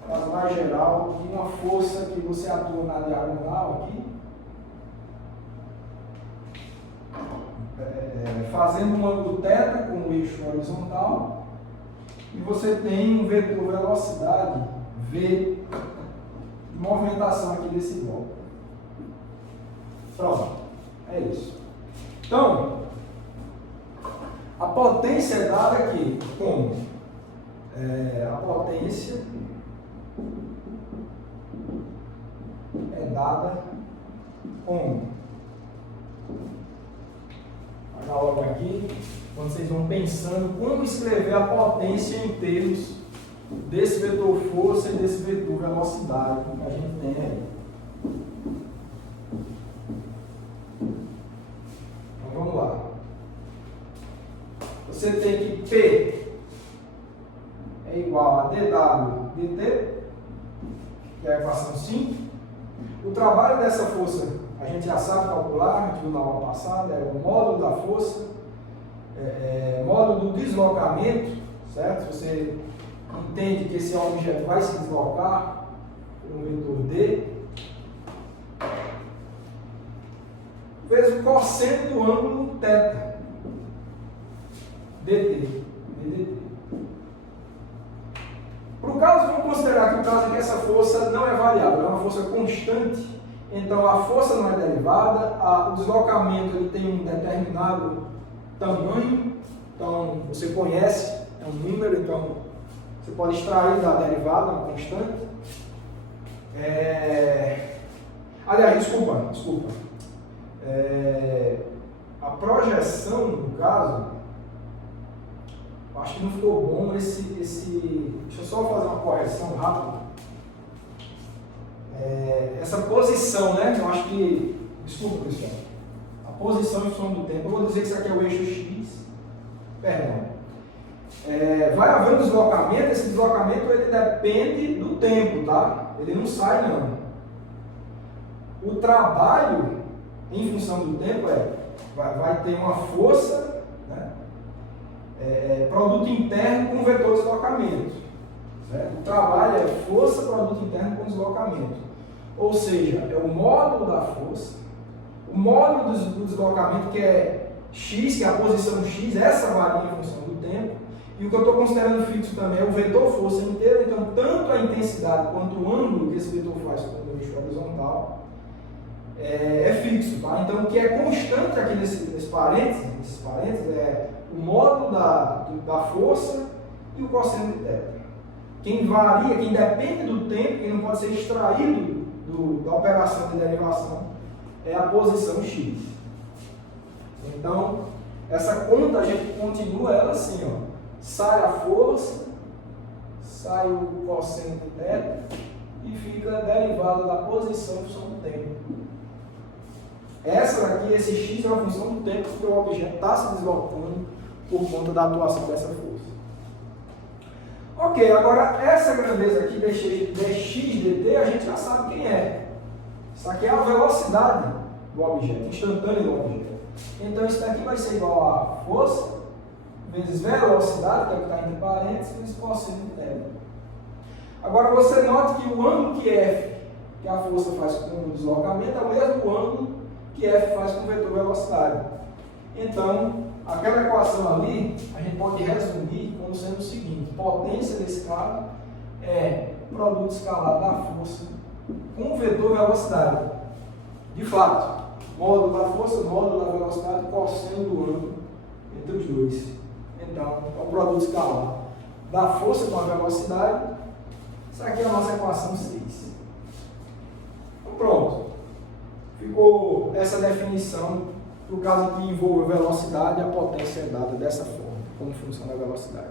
Um caso mais geral de uma força que você atua na diagonal aqui. Fazendo um ângulo θ com o eixo horizontal. E você tem um vetor velocidade V de movimentação aqui desse bloco. Pronto, é isso. Então, a potência é dada aqui como? A potência é dada como? Vou dar logo aqui. Quando vocês vão pensando como escrever a potência em termos desse vetor força e desse vetor velocidade que a gente tem aí. Então vamos lá. Você tem que P é igual a dW dt, que é a equação 5. O trabalho dessa força a gente já sabe calcular, a gente viu na aula passada, é o módulo da força. Módulo do deslocamento, certo? Você entende que esse objeto vai se deslocar por um vetor D, vezes o cosseno do ângulo θ, dt. Para o caso, vamos considerar que o caso é que essa força não é variável, é uma força constante, então a força não é derivada, o deslocamento ele tem um determinado tamanho, então você conhece, é um número, então você pode extrair da derivada, uma constante. Aliás, desculpa. A projeção, no caso, acho que não ficou bom esse. Deixa eu só fazer uma correção rápida. Essa posição, né? Eu acho que. Desculpa, pessoal. A posição em função do tempo. Eu vou dizer que isso aqui é o eixo X. Perdão. Vai haver um deslocamento. Esse deslocamento ele depende do tempo, tá? Ele não sai, não. O trabalho em função do tempo vai ter uma força, né? produto interno com vetor de deslocamento. Certo? O trabalho é força, produto interno com deslocamento. Ou seja, é o módulo da força, o módulo do deslocamento, que é x, que é a posição x, essa varia em função do tempo, e o que eu estou considerando fixo também é o vetor força inteiro, então tanto a intensidade quanto o ângulo que esse vetor faz quando o eixo horizontal é fixo, tá? Então o que é constante aqui nesses parênteses é o módulo da força e o cosseno de θ. Quem varia, quem depende do tempo, quem não pode ser extraído da operação de derivação, é a posição x. Então, essa conta a gente continua ela assim, ó. Sai a força, sai o cosseno de θ e fica derivada da posição em função do tempo. Essa daqui, esse x é uma função do tempo que o objeto está se deslocando por conta da atuação dessa força. Ok, agora essa grandeza aqui, dx dt, a gente já sabe quem é. Isso aqui é a velocidade do objeto, instantânea do objeto. Então isso daqui vai ser igual a força vezes velocidade, que é o que está entre parênteses, vezes cosseno de θ. Agora você note que o ângulo que F, que a força faz com o deslocamento, é o mesmo ângulo que F faz com o vetor velocidade. Então, aquela equação ali, a gente pode resumir como sendo o seguinte: potência desse cara é produto escalar da força com o vetor velocidade. De fato, módulo da força, módulo da velocidade, cosseno do ângulo entre os dois. Então, é o produto escalar da força com a velocidade. Isso aqui é a nossa equação 6. Então, pronto. Ficou essa definição. No caso que envolve a velocidade, a potência é dada dessa forma, como função da velocidade.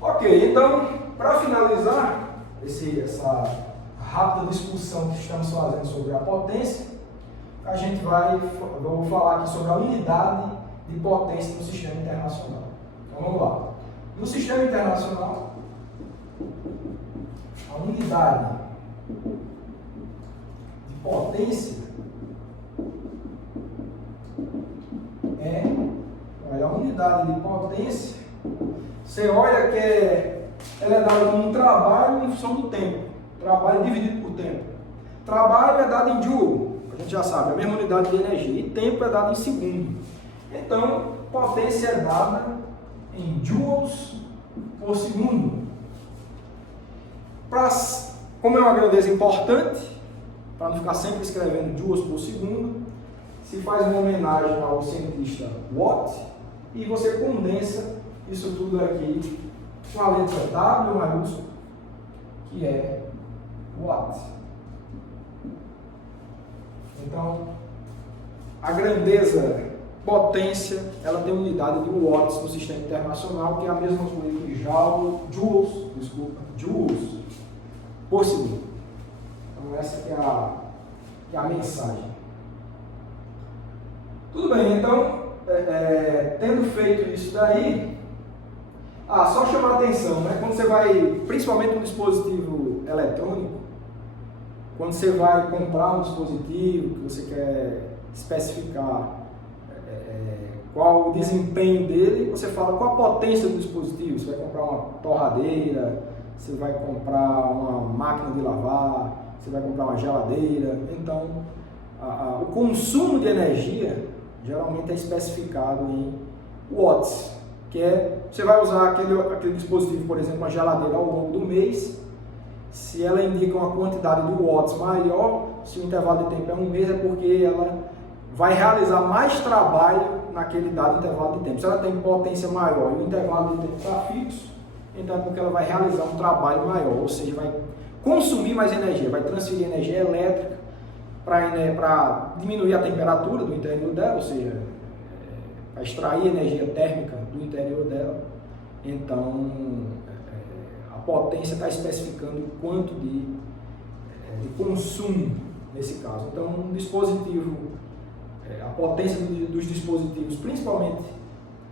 Ok, então, para finalizar essa rápida discussão que estamos fazendo sobre a potência, vamos falar aqui sobre a unidade de potência no sistema internacional. Então vamos lá. No sistema internacional, a unidade de potência a unidade de potência, você olha que ela é dada como um trabalho em função do tempo. Trabalho dividido por tempo. Trabalho é dado em joule, a gente já sabe, a mesma unidade de energia. E tempo é dado em segundo. Então, potência é dada em joules por segundo. Como é uma grandeza importante, para não ficar sempre escrevendo joules por segundo, se faz uma homenagem ao cientista Watt e você condensa isso tudo aqui com a letra W maiúsculo, que é Watt. Então, a grandeza, potência, ela tem unidade de watts no sistema internacional, que é a mesma coisa que joules por segundo. Então, essa que é a mensagem. Tudo bem, então, tendo feito isso daí, só chamar a atenção, né? Quando você vai, principalmente no dispositivo eletrônico, quando você vai comprar um dispositivo que você quer especificar qual o desempenho dele, você fala qual a potência do dispositivo. Você vai comprar uma torradeira, você vai comprar uma máquina de lavar, você vai comprar uma geladeira. Então, o consumo de energia geralmente é especificado em watts, que você vai usar aquele dispositivo, por exemplo, uma geladeira ao longo do mês. Se ela indica uma quantidade de watts maior, se o intervalo de tempo é um mês, é porque ela vai realizar mais trabalho naquele dado intervalo de tempo. Se ela tem potência maior e o intervalo de tempo está fixo, então é porque ela vai realizar um trabalho maior, ou seja, vai consumir mais energia, vai transferir energia elétrica para diminuir a temperatura do interior dela, ou seja, para extrair energia térmica do interior dela. Então, a potência está especificando o quanto de consumo nesse caso. Então, um dispositivo, a potência dos dispositivos, principalmente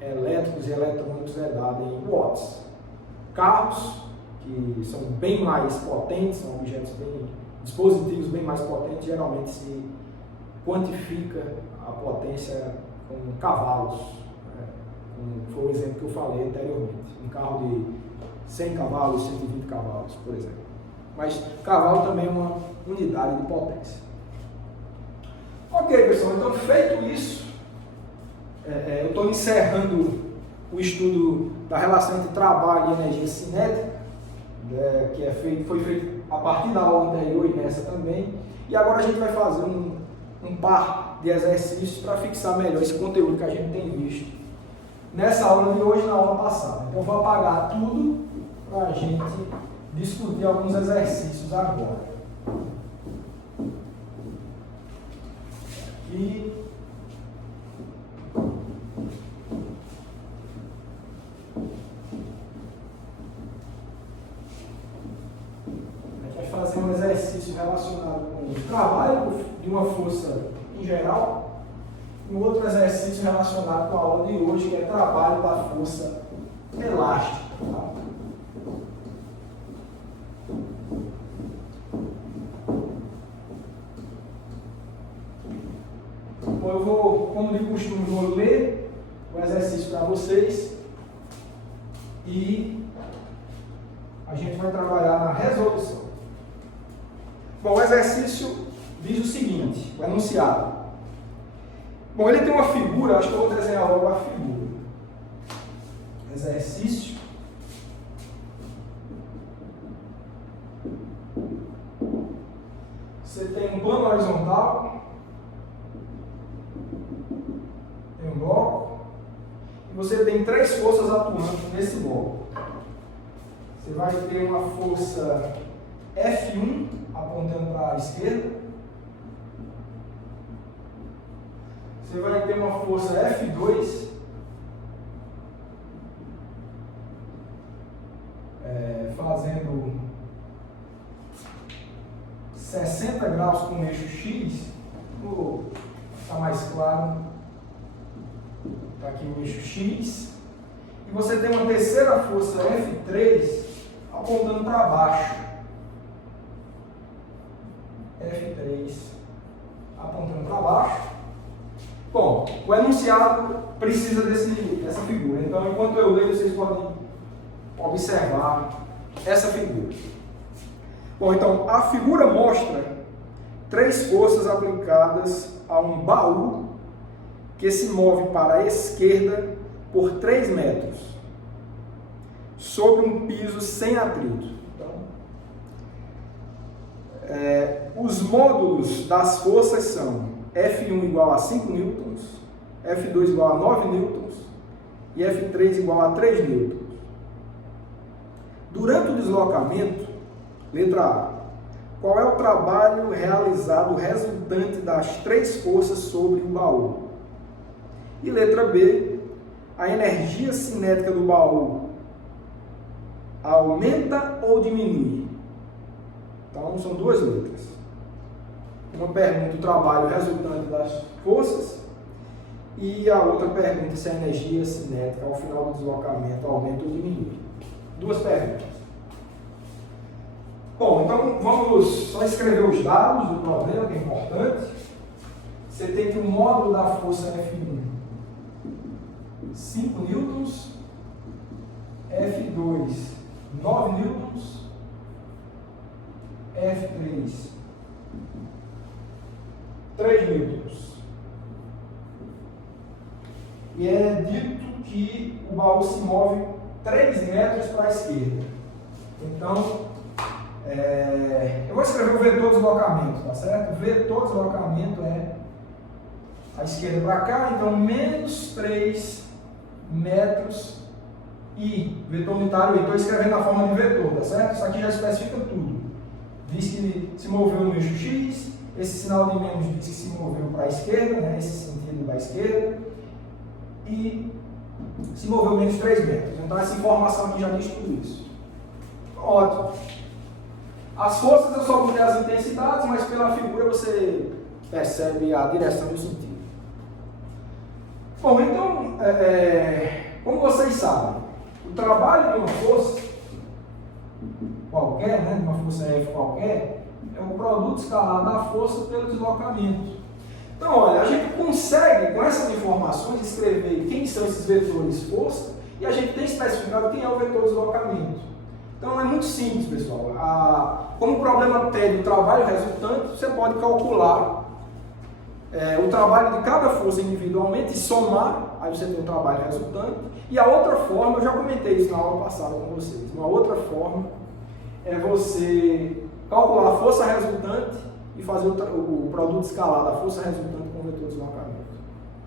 elétricos e eletrônicos, é dada em watts. Carros, que são bem mais potentes, são dispositivos bem mais potentes, geralmente se quantifica a potência com cavalos, né? foi o exemplo que eu falei anteriormente. Um carro de 100 cavalos, 120 cavalos, por exemplo. Mas cavalo também é uma unidade de potência. Ok, pessoal, então feito isso, eu estou encerrando o estudo da relação entre trabalho e energia cinética, que foi feito a partir da aula anterior e nessa também. E agora a gente vai fazer um par de exercícios para fixar melhor esse conteúdo que a gente tem visto nessa aula de hoje e na aula passada. Então eu vou apagar tudo para a gente discutir alguns exercícios agora. E a gente vai fazer um exercício relacionado com o trabalho de uma força em geral, e um outro exercício relacionado com a aula de hoje, que é trabalho da força elástica. Tá? Então eu vou, como de costume, vou ler o exercício para vocês e a gente vai trabalhar na resolução. Bom, o exercício diz o seguinte, o enunciado. Bom, ele tem uma figura, acho que eu vou desenhar logo a figura. Exercício. Você tem um plano horizontal, tem um bloco, e você tem 3 forças atuando nesse bloco. Você vai ter uma força F1 apontando para a esquerda. Você vai ter uma força F2 fazendo 60 graus com o eixo X. Vou ficar mais claro. Está aqui o eixo X. E você tem uma terceira força F3 apontando para baixo. F3 apontando para baixo. Bom, o enunciado precisa dessa figura. Então, enquanto eu leio, vocês podem observar essa figura. Bom, então, a figura mostra 3 forças aplicadas a um baú que se move para a esquerda por 3 metros, sobre um piso sem atrito. Então, os módulos das forças são F1 igual a 5 newtons, F2 igual a 9 newtons e F3 igual a 3 newtons. Durante o deslocamento, letra A, qual é o trabalho realizado resultante das 3 forças sobre o baú? E letra B, a energia cinética do baú aumenta ou diminui? Então, são 2 letras. Uma pergunta, o trabalho resultante das forças, e a outra pergunta, se a energia cinética ao final do deslocamento aumenta ou diminui. 2 perguntas. Bom, então vamos só escrever os dados do problema, que é importante. Você tem que o módulo da força F1, 5 newtons, F2, 9 newtons, F3, 3 newtons. E é dito que o baú se move 3 metros para a esquerda. Então, eu vou escrever o vetor deslocamento, tá certo? O vetor deslocamento é a esquerda para cá, então menos 3 metros e vetor unitário, estou escrevendo na forma de vetor, tá certo? Isso aqui já especifica tudo. Diz que se moveu no eixo X, esse sinal de menos diz que se moveu para a esquerda, né? Esse sentido da esquerda, e se moveu menos 3 metros. Então essa informação aqui já diz tudo isso. Ótimo. As forças eu só mudei as intensidades, mas pela figura você percebe a direção e o sentido. Bom, então, como vocês sabem, o trabalho de uma força qualquer, de uma força F qualquer, é o produto escalar da força pelo deslocamento. Então, olha, a gente consegue, com essas informações, escrever quem são esses vetores força e a gente tem especificado quem é o vetor deslocamento. Então, é muito simples, pessoal. Como o problema pede o trabalho resultante, você pode calcular o trabalho de cada força individualmente e somar, aí você tem o trabalho resultante. E a outra forma, eu já comentei isso na aula passada com vocês, uma outra forma é você calcular a força resultante e fazer o produto escalar da força resultante com o vetor de deslocamento.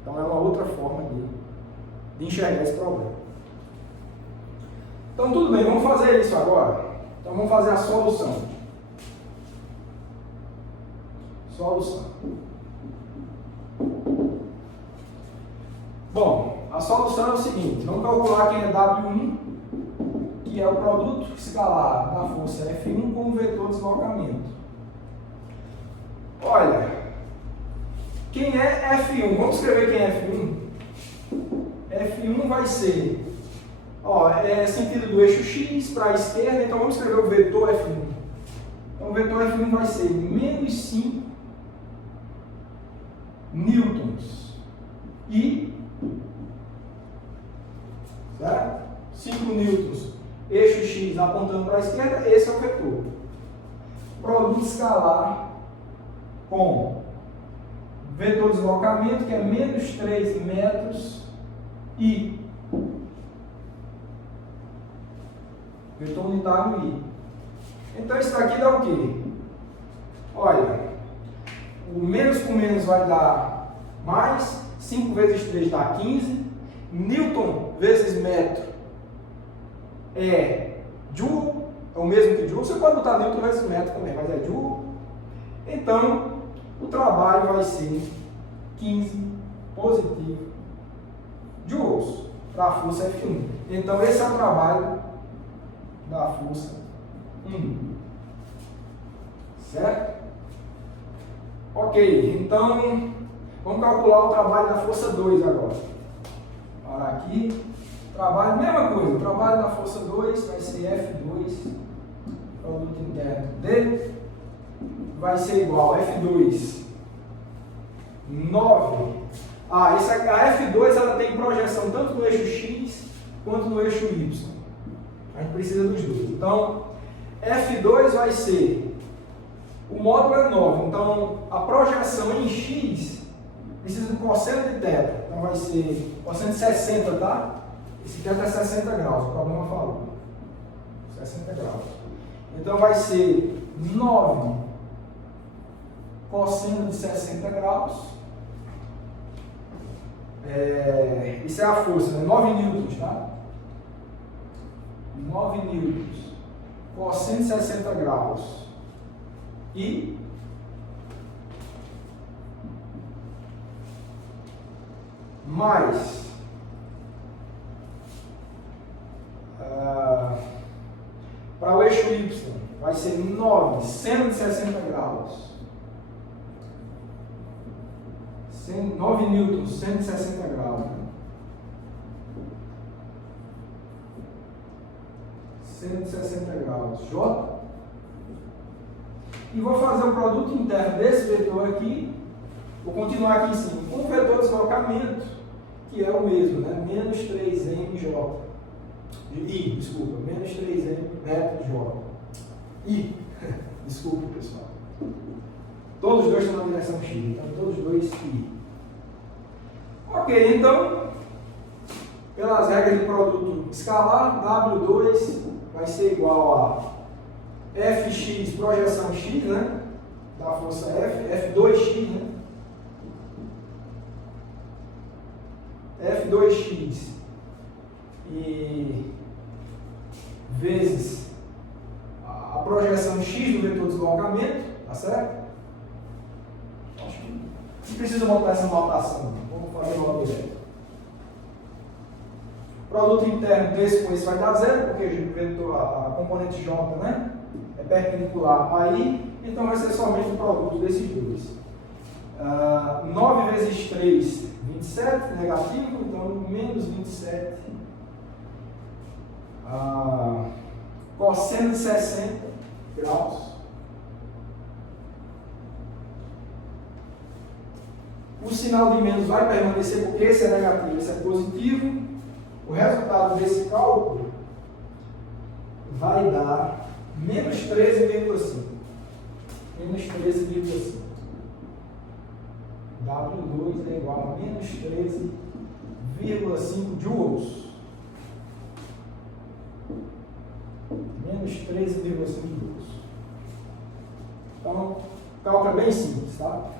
Então é uma outra forma de enxergar esse problema. Então tudo bem, vamos fazer isso agora. Então vamos fazer a solução. Solução. Bom, a solução é o seguinte, vamos calcular quem é W1, que é o produto escalar da força F1 com o vetor de deslocamento. Olha, quem é F1? Vamos escrever quem é F1? F1 vai ser, sentido do eixo X para a esquerda, então vamos escrever o vetor F1. Então o vetor F1 vai ser menos 5 newtons e, certo? 5 newtons, eixo X apontando para a esquerda, esse é o vetor. Produto escalar com vetor de deslocamento, que é menos 3 metros, e vetor unitário I. Então isso daqui dá o quê? Olha, o menos com menos vai dar mais, 5 vezes 3 dá 15, Newton vezes metro é Joule, é o mesmo que Joule, você pode botar Newton vezes metro também, mas é Joule. Então, o trabalho vai ser 15 positivo joules para a força F1. Então, esse é o trabalho da força 1. Certo? Ok, então, vamos calcular o trabalho da força 2 agora. Para aqui, trabalho, mesma coisa, o trabalho da força 2 vai ser F2, produto interno D, vai ser igual a F2, 9. A F2 ela tem projeção tanto no eixo X quanto no eixo Y. A gente precisa dos dois. Então, F2 vai ser, o módulo é 9, então a projeção em X precisa do cosseno de θ. Então vai ser cosseno de 60, tá? Esse θ é 60 graus, o problema falou. 60 graus. Então vai ser 9 cosseno de 60 graus. Isso é a força, né? 9 newtons, tá? 9 newtons. Cosseno de 60 graus. E mais para o eixo Y vai ser 9 seno de 60 graus. 9 newtons, 160 graus. 160 graus. J. E vou fazer o produto interno desse vetor aqui. Vou continuar aqui em cima com o vetor de deslocamento, que é o mesmo, né? Menos 3mJ. I, desculpa. Menos 3m metro J. I. Desculpa, pessoal. Todos os dois estão na direção X. Então, todos os dois I. Ok, então, pelas regras de produto escalar, W2 vai ser igual a Fx projeção X, né? Da força F, F2x, né? F2x e vezes a projeção X do vetor de deslocamento, tá certo? Acho que não precisa montar essa notação, vamos fazer logo direto. Produto interno desse com esse vai dar zero, porque a componente J, né, é perpendicular a I, então vai ser somente o produto desses dois. 9 vezes 3, 27, negativo, então menos 27. Cosseno de 60 graus. O sinal de menos vai permanecer porque esse é negativo, esse é positivo. O resultado desse cálculo vai dar menos 13,5. Menos 13,5. W2 é igual a menos 13,5 joules. Menos 13,5 joules. Então, o cálculo é bem simples, tá?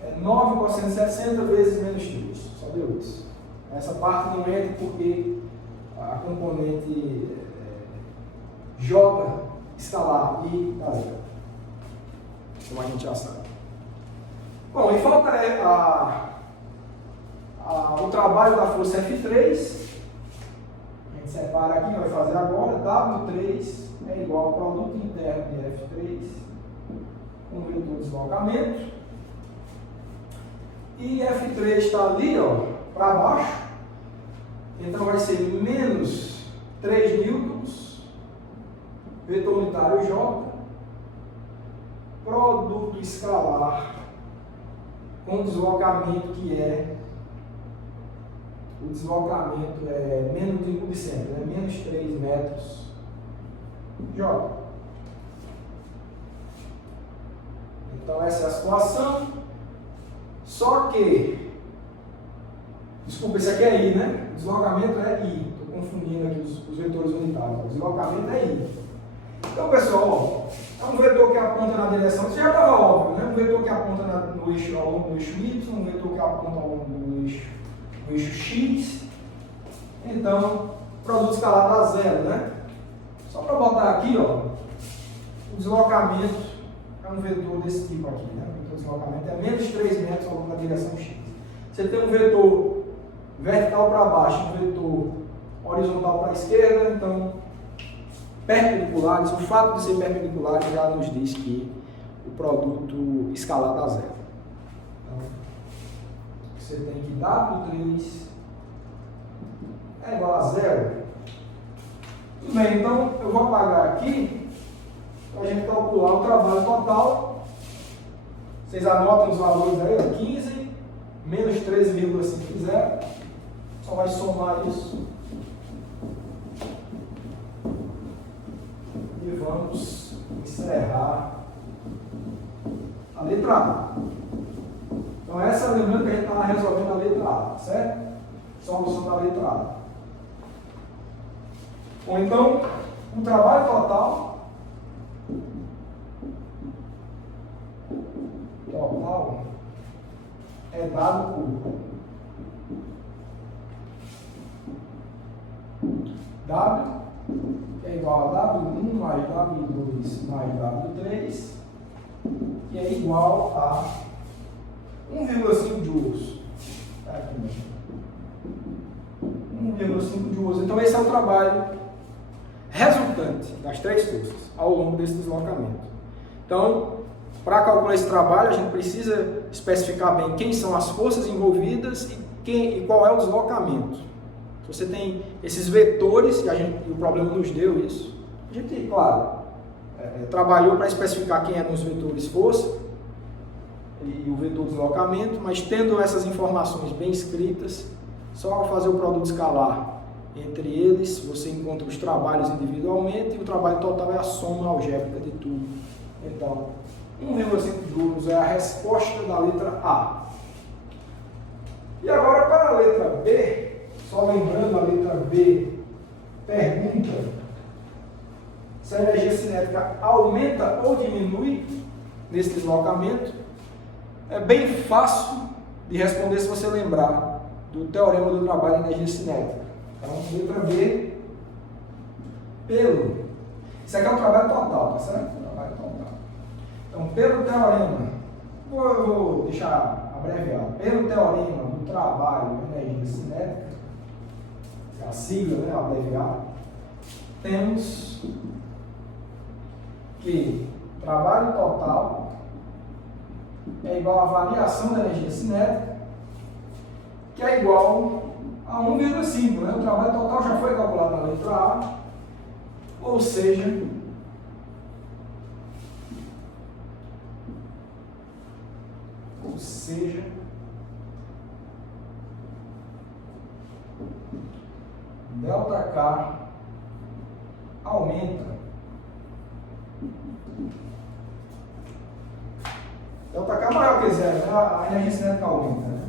É 9 cosseno 60 vezes menos 3. Só deu isso. Essa parte não entra porque a componente J escalar I dá zero. Como a gente já sabe. Bom, e falta o trabalho da força F3. A gente separa aqui, vai fazer agora. W3 é igual ao produto interno de F3 com o vetor de deslocamento. E F3 está ali, ó, para baixo. Então vai ser menos 3 newtons, vetor unitário J, produto escalar com deslocamento que é, o deslocamento é menos de centro, é menos 3 metros J. Então essa é a situação, só que, desculpa, esse aqui é I, né? O deslocamento é I, estou confundindo aqui os vetores unitários, o deslocamento é I. Então pessoal, ó, é um vetor que aponta na direção, isso já estava óbvio, né? Um vetor que aponta no eixo, ao longo do eixo Y, um vetor que aponta ao longo do eixo X. Então, o produto escalar dá zero, né? Só para botar aqui, ó, o deslocamento é um vetor desse tipo aqui, né? O vetor de deslocamento é menos 3 metros ao longo da direção X. Você tem um vetor vertical para baixo, um vetor horizontal para a esquerda, então perpendiculares, o fato de ser perpendiculares já nos diz que o produto escalar dá zero. Então, você tem que W3 é igual a zero. Tudo bem, então eu vou apagar aqui para a gente calcular o trabalho total. Vocês anotam os valores aí, ó, 15 menos 13,50. Só vai somar isso. E vamos encerrar a letra A. Então essa, lembrando que a gente está resolvendo a letra A, certo? Solução da letra A. Ou então, o trabalho total é dado por W, que é igual a W1 mais W2 mais W3, que é igual a 1,5 joules. Tá aqui mesmo. 1,5 joules. Então esse é o trabalho resultante das três forças ao longo desse deslocamento. Então, para calcular esse trabalho, a gente precisa especificar bem quem são as forças envolvidas e qual é o deslocamento. Se você tem esses vetores, e o problema nos deu isso, a gente, claro, trabalhou para especificar quem é nos vetores força e o vetor deslocamento, mas tendo essas informações bem escritas, só ao fazer o produto escalar entre eles, você encontra os trabalhos individualmente e o trabalho total é a soma algébrica de tudo. Então, 1,5 joules é a resposta da letra A. E agora para a letra B, só lembrando, a letra B pergunta se a energia cinética aumenta ou diminui nesse deslocamento. É bem fácil de responder se você lembrar do teorema do trabalho de energia cinética. Então, letra B, isso aqui é um trabalho total, tá certo? Trabalho total. Então, pelo teorema, eu vou deixar abreviado, pelo teorema do trabalho de energia cinética, a sigla, né, abreviado, temos que trabalho total é igual à variação da energia cinética, que é igual a 1,5, né? O trabalho total já foi calculado na letra A, ou seja, ΔK aumenta. ΔK maior que zero, né? A energia cinética aumenta, né?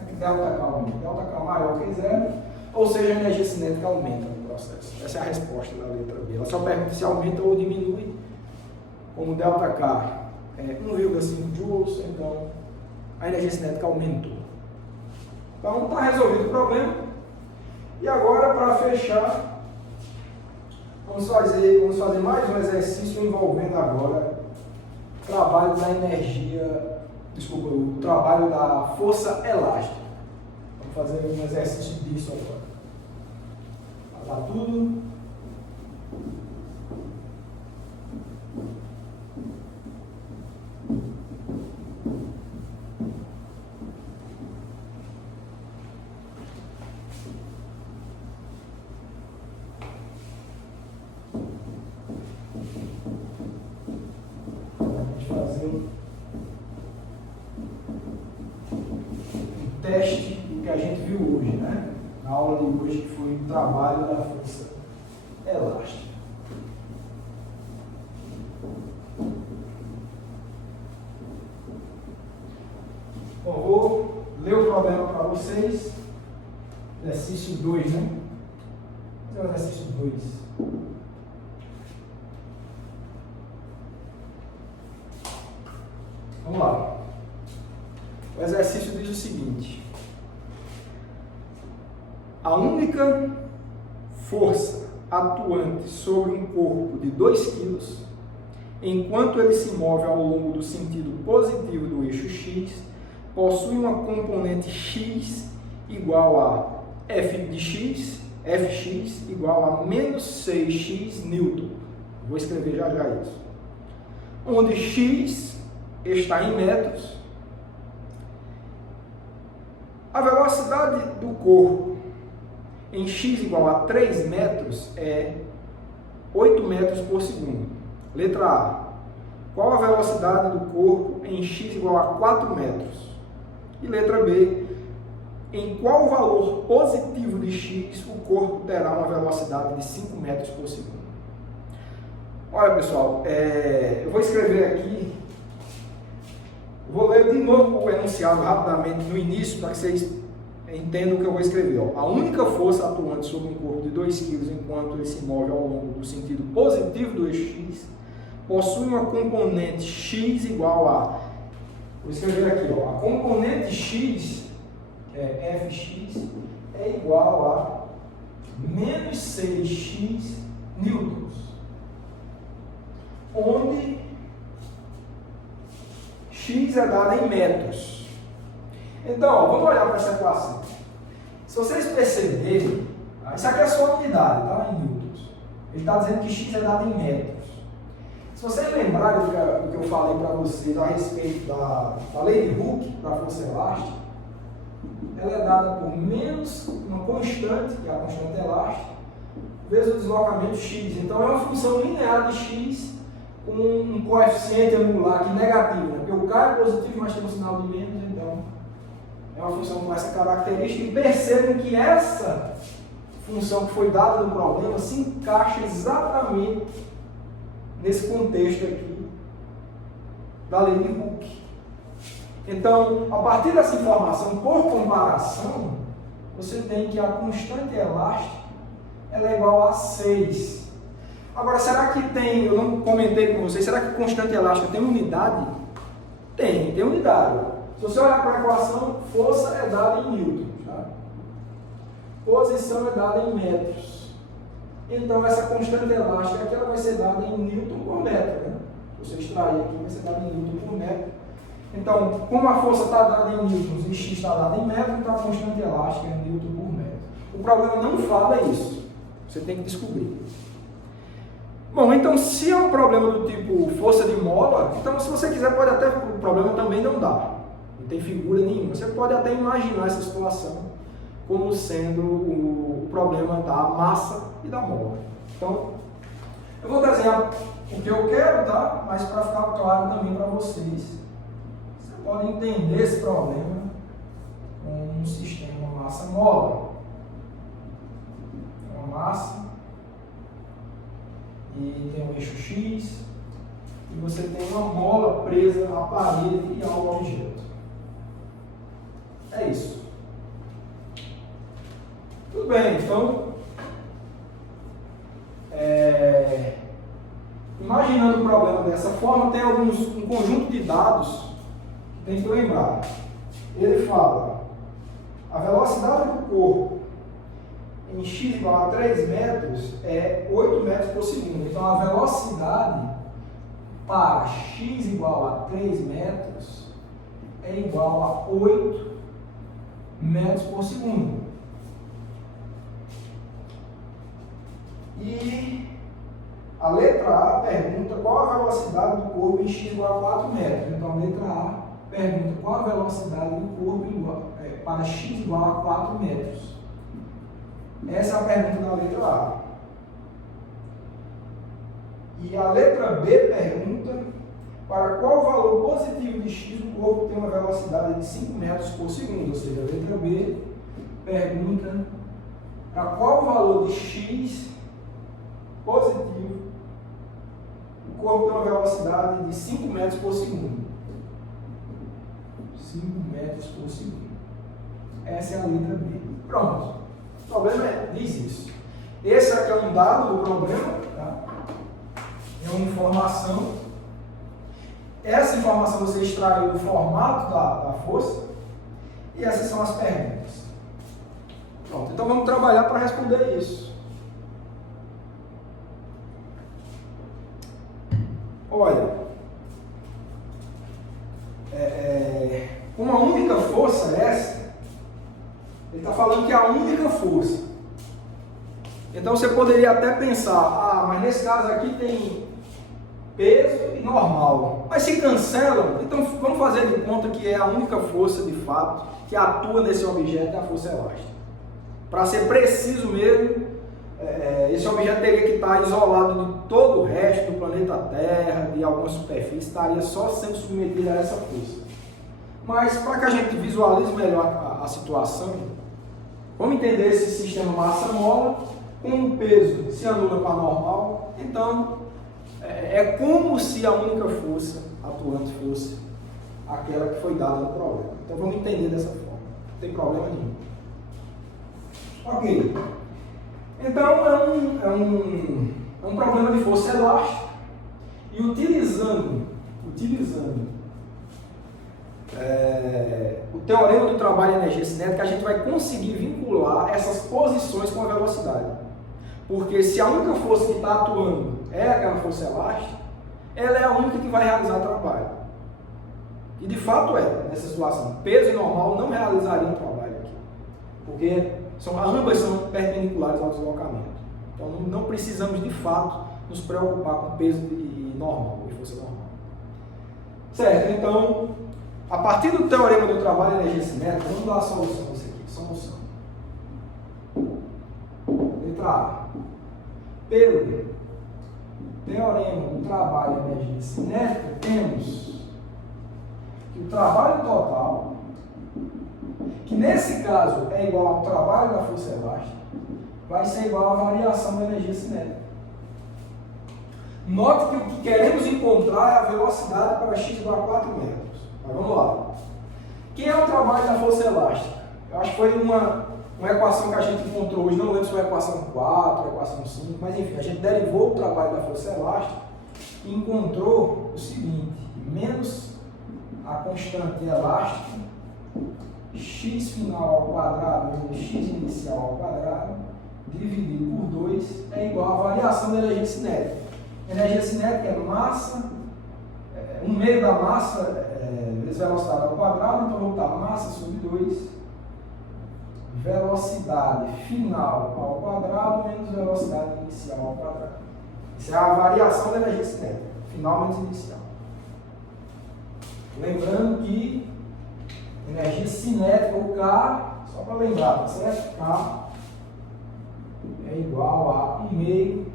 Aqui ΔK aumenta. ΔK maior que zero, ou seja, a energia cinética aumenta no processo. Essa é a resposta da letra B. Ela só pergunta se aumenta ou diminui. Como ΔK é 1,5 joules, então a energia cinética aumentou. Então está resolvido o problema. E agora, para fechar, vamos fazer mais um exercício envolvendo agora o trabalho da energia, o trabalho da força elástica. Vamos fazer um exercício disso agora. Vai dar tudo. Teste do que a gente viu hoje, né? Na aula de hoje, que foi o trabalho da força elástica. Bom, vou ler o problema para vocês. Exercício 2, né? Esse é o exercício 2. Vamos lá. O exercício diz o seguinte: a única força atuante sobre um corpo de 2 kg, enquanto ele se move ao longo do sentido positivo do eixo x, possui uma componente x igual a f de x, fx igual a menos 6x newton. Vou escrever já isso. Onde x está em metros. A velocidade do corpo em x igual a 3 metros é 8 metros por segundo. Letra A. Qual a velocidade do corpo em x igual a 4 metros? E letra B. Em qual valor positivo de x o corpo terá uma velocidade de 5 metros por segundo? Olha, pessoal, eu vou escrever aqui. Vou ler de novo o enunciado rapidamente no início, para que vocês entendam o que eu vou escrever. Ó. A única força atuante sobre um corpo de 2 kg enquanto ele se move ao longo do sentido positivo do eixo x possui uma componente x igual a... Vou escrever aqui. Ó, a componente x, que é fx, é igual a menos 6x newtons. Onde x é dado em metros. Então, ó, vamos olhar para essa equação. Se vocês perceberem, isso aqui é só unidade, tá? Em newtons. Ele está dizendo que x é dado em metros. Se vocês lembrarem do que eu falei para vocês a respeito da lei de Hooke, da força elástica, ela é dada por menos uma constante, que é a constante elástica, vezes o deslocamento x. Então, é uma função linear de x com um coeficiente angular aqui negativo, né? Porque o K é positivo, mas tem um sinal de menos, então é uma função com essa característica. E percebam que essa função que foi dada no problema se encaixa exatamente nesse contexto aqui da lei de Hooke. Então, a partir dessa informação, por comparação, você tem que a constante elástica ela é igual a 6. Agora, será que tem, eu não comentei com vocês, será que constante elástica tem unidade? Tem unidade. Se você olhar para a equação, força é dada em newtons, tá? Posição é dada em metros. Então, essa constante elástica aqui ela vai ser dada em newton por metro, né? Se você extrair aqui, vai ser dada em newton por metro. Então, como a força está dada em newtons e x está dada em metro, então a constante elástica é newton por metro. O problema não fala isso. Você tem que descobrir. Bom, então se é um problema do tipo força de mola, então se você quiser pode até, o problema também não dá, não tem figura nenhuma, você pode até imaginar essa situação como sendo o problema da massa e da mola. Então, eu vou desenhar o que eu quero, tá? Mas para ficar claro também para vocês, você pode entender esse problema com um sistema massa-mola. massa, e tem um eixo X, e você tem uma mola presa à parede e ao objeto. É isso. Tudo bem, então, imaginando o problema dessa forma, tem um conjunto de dados que tem que lembrar. Ele fala, a velocidade do corpo em x igual a 3 metros é 8 metros por segundo. Então, a velocidade para x igual a 3 metros é igual a 8 metros por segundo. E a letra A pergunta qual a velocidade do corpo em x igual a 4 metros. Então, a letra A pergunta qual a velocidade do corpo para x igual a 4 metros. Essa é a pergunta da letra A. E a letra B pergunta para qual valor positivo de x o corpo tem uma velocidade de 5 metros por segundo. Ou seja, a letra B pergunta para qual valor de x positivo o corpo tem uma velocidade de 5 metros por segundo. 5 metros por segundo. Essa é a letra B. Pronto. O problema diz isso. Esse aqui é um dado do problema, tá? É uma informação. Essa informação você extraiu do formato da força. E essas são as perguntas. Pronto. Então vamos trabalhar para responder isso. Olha, uma única força essa, ele está falando que é a única força. Então você poderia até pensar, mas nesse caso aqui tem peso e normal. Mas se cancelam, então vamos fazer de conta que é a única força de fato que atua nesse objeto, é a força elástica. Para ser preciso mesmo, esse objeto teria que estar isolado de todo o resto do planeta Terra, de alguma superfície, estaria só sendo submetido a essa força. Mas para que a gente visualize melhor a situação, vamos entender esse sistema massa-mola, com o peso se anula para normal, então é como se a única força atuante fosse aquela que foi dada no problema. Então vamos entender dessa forma, não tem problema nenhum. Ok. Então, é um problema de força elástica e utilizando o teorema do trabalho de energia cinética, a gente vai conseguir vincular essas posições com a velocidade. Porque se a única força que está atuando é aquela força elástica, ela é a única que vai realizar o trabalho. E de fato nessa situação. Peso e normal não realizariam o trabalho aqui. Porque ambas são perpendiculares ao deslocamento. Então não precisamos de fato nos preocupar com peso e normal, e força normal. Certo, então, a partir do teorema do trabalho de energia cinética, vamos dar a solução disso aqui. Solução. Letra A. Pelo teorema do trabalho de energia cinética, temos que o trabalho total, que nesse caso é igual ao trabalho da força elástica, vai ser igual à variação da energia cinética. Note que o que queremos encontrar é a velocidade para x igual a 4 metros. Mas vamos lá. Quem é o trabalho da força elástica? Eu acho que foi uma equação que a gente encontrou hoje, não lembro se foi a equação 4, a equação 5, mas enfim, a gente derivou o trabalho da força elástica e encontrou o seguinte, menos a constante elástica, x final ao quadrado menos x inicial ao quadrado, dividido por 2, é igual à variação da energia cinética. Energia cinética é massa, 1/2 da massa vezes velocidade ao quadrado, então vou botar massa sobre 2, velocidade final ao quadrado menos velocidade inicial ao quadrado. Isso é a variação da energia cinética, final menos inicial. Lembrando que energia cinética, o K, só para lembrar, tá certo? K é igual a 1/2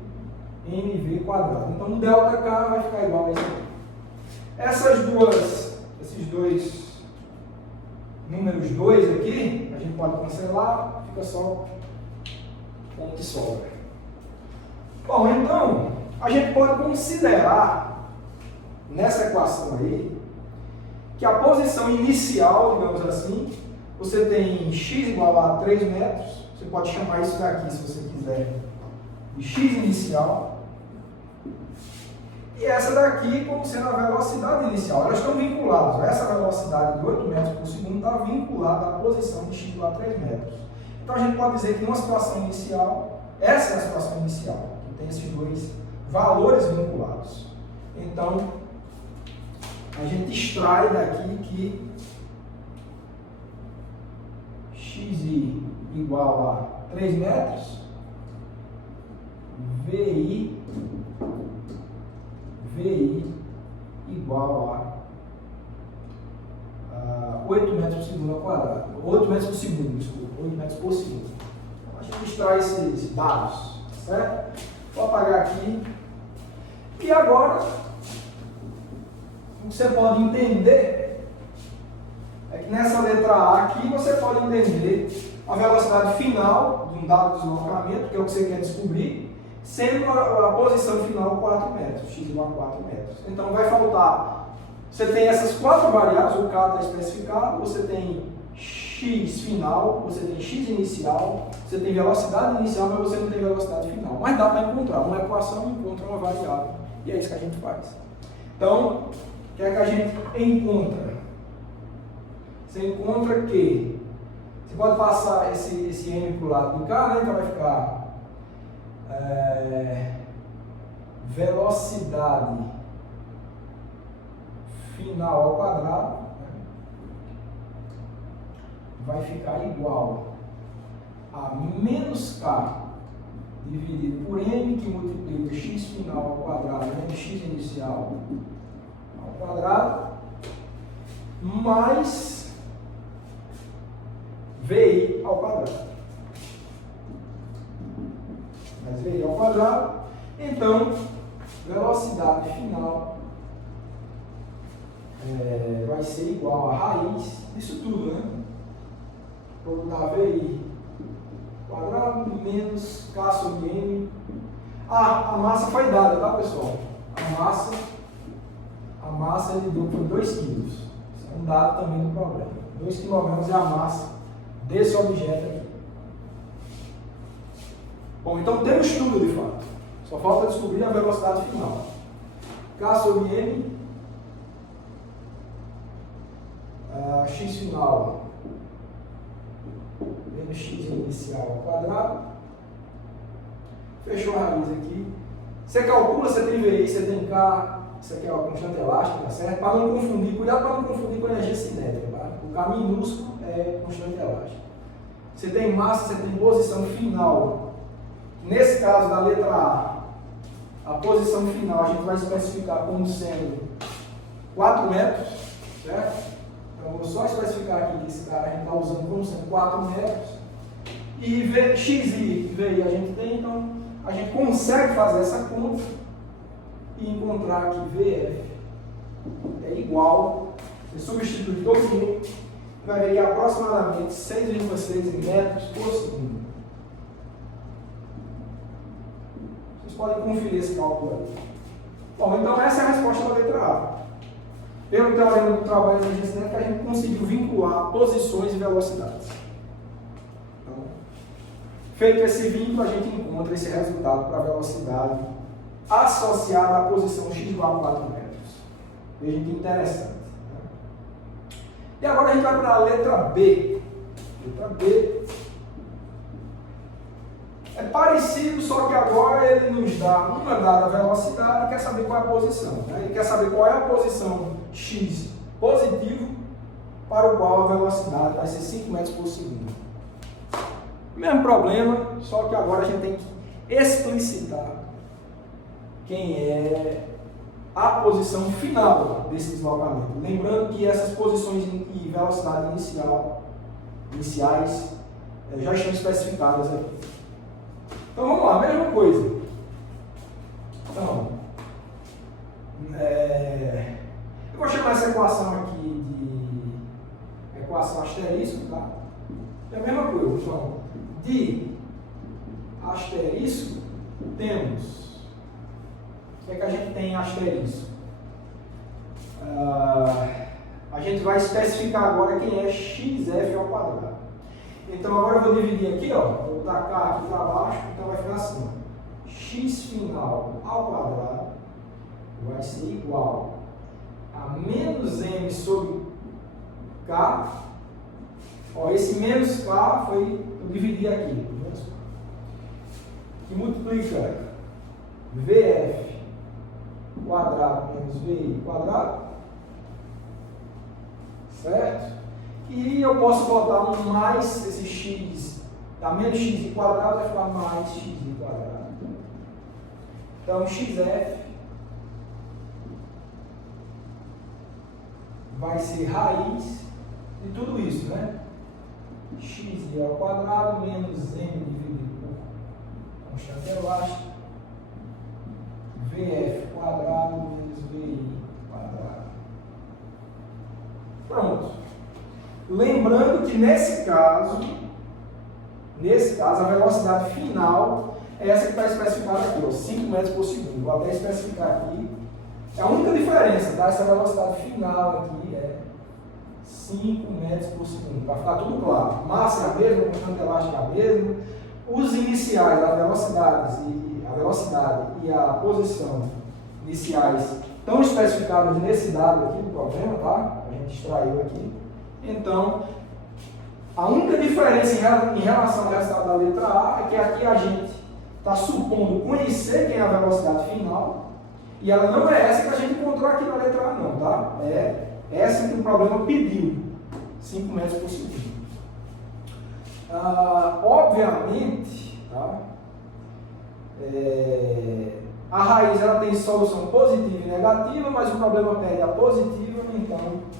mv quadrado. Então o delta K vai ficar igual a isso aqui. Esses dois números 2 aqui, a gente pode cancelar, fica só ponto e sobra. Bom, então, a gente pode considerar, nessa equação aí, que a posição inicial, digamos assim, você tem x igual a 3 metros, você pode chamar isso daqui, se você quiser, de x inicial, e essa daqui como sendo a velocidade inicial. Elas estão vinculadas, essa velocidade de 8 metros por segundo está vinculada à posição de x igual a 3 metros. Então a gente pode dizer que numa situação inicial, essa é a situação inicial, que tem esses dois valores vinculados. Então, a gente extrai daqui que xi igual a 3 metros, vi igual a 8 metros por segundo ao quadrado. 8 metros por segundo, desculpa, 8 metros por segundo. Então, a gente extrai esses dados, certo? Vou apagar aqui. E agora, o que você pode entender é que nessa letra A aqui você pode entender a velocidade final de um dado deslocamento, que é o que você quer descobrir, sendo a posição final 4 metros, x igual a 4 metros. Então vai faltar, você tem essas 4 variáveis, o K está especificado, você tem x final, você tem x inicial, você tem velocidade inicial, mas você não tem velocidade final. Mas dá para encontrar, uma equação encontra uma variável, e é isso que a gente faz. Então, o que é que a gente encontra? Você encontra que você pode passar esse m para o lado do K, né? Então vai ficar velocidade final ao quadrado, né? Vai ficar igual a menos K dividido por m, que multiplica x final ao quadrado menos x inicial ao quadrado, mais VI ao quadrado. Mais VI ao quadrado. Então, velocidade final vai ser igual a raiz disso tudo, né? Vou botar VI quadrado menos K sobre M. A massa foi dada, tá, pessoal? A massa ele deu por 2 kg. Isso é um dado também do problema. 2 kg é a massa desse objeto aqui. Bom, então temos tudo de fato. Só falta descobrir a velocidade final. K sobre M, x final menos x inicial ao quadrado. Fechou a raiz aqui. Você calcula, você tem VI, você tem K, isso aqui é uma constante elástica, certo? Para não confundir, cuidado para não confundir com energia cinética, tá? O K minúsculo é constante elástica. Você tem massa, você tem posição final. Nesse caso da letra a posição final a gente vai especificar como sendo 4 metros, certo? Então vou só especificar aqui que esse cara a gente está usando como sendo 4 metros. E x e VI a gente tem, então a gente consegue fazer essa conta e encontrar que VF é igual, você substitui todo mundo, vai ver que é aproximadamente 6,6 metros por segundo. Vocês podem conferir esse cálculo aí. Bom, então essa é a resposta da letra A. Pelo teorema do trabalho de energia cinética, a gente conseguiu vincular posições e velocidades. Então, feito esse vínculo, a gente encontra esse resultado para a velocidade associada à posição x igual a 4 metros. Veja que interessante. Né? E agora a gente vai para a letra B. Letra B é parecido, só que agora ele nos dá uma dada velocidade e quer saber qual é a posição. Né? Ele quer saber qual é a posição x positivo para o qual a velocidade vai ser 5 metros por segundo. Mesmo problema, só que agora a gente tem que explicitar quem é a posição final desse deslocamento. Lembrando que essas posições e velocidade iniciais já estão especificadas aqui. Então vamos lá, mesma coisa. Então, eu vou chamar essa equação aqui de equação asterisco, tá? É a mesma coisa, então, de asterisco temos, o que é que a gente tem em asterisco? A gente vai especificar agora quem é xf ao quadrado. Então agora eu vou dividir aqui, ó, vou tacar aqui para baixo, então vai ficar assim, ó, x final ao quadrado vai ser igual a menos m sobre k. Ó, esse menos k foi, eu dividi aqui, que multiplica vf quadrado menos vi quadrado, certo? E eu posso botar um mais esse x, tá menos x quadrado vai ficar mais x quadrado. Então xf vai ser raiz de tudo isso, né? X ao quadrado menos m dividido por constante elástica, vf quadrado menos vi quadrado. Pronto. Lembrando que nesse caso, a velocidade final é essa que está especificada aqui, ó, 5 metros por segundo. Vou até especificar aqui. É a única diferença, tá? Essa velocidade final aqui é 5 metros por segundo, para ficar tudo claro. Massa é a mesma, constante elástica é a mesma. Os iniciais, a velocidade e a posição iniciais estão especificados nesse dado aqui do problema, tá? A gente extraiu aqui. Então, a única diferença em relação ao resultado da letra A é que aqui a gente está supondo conhecer quem é a velocidade final, e ela não é essa que a gente encontrou aqui na letra A não, tá? É essa que o problema pediu, 5 metros por segundo. Obviamente, tá? A raiz ela tem solução positiva e negativa, mas o problema pede a positiva, então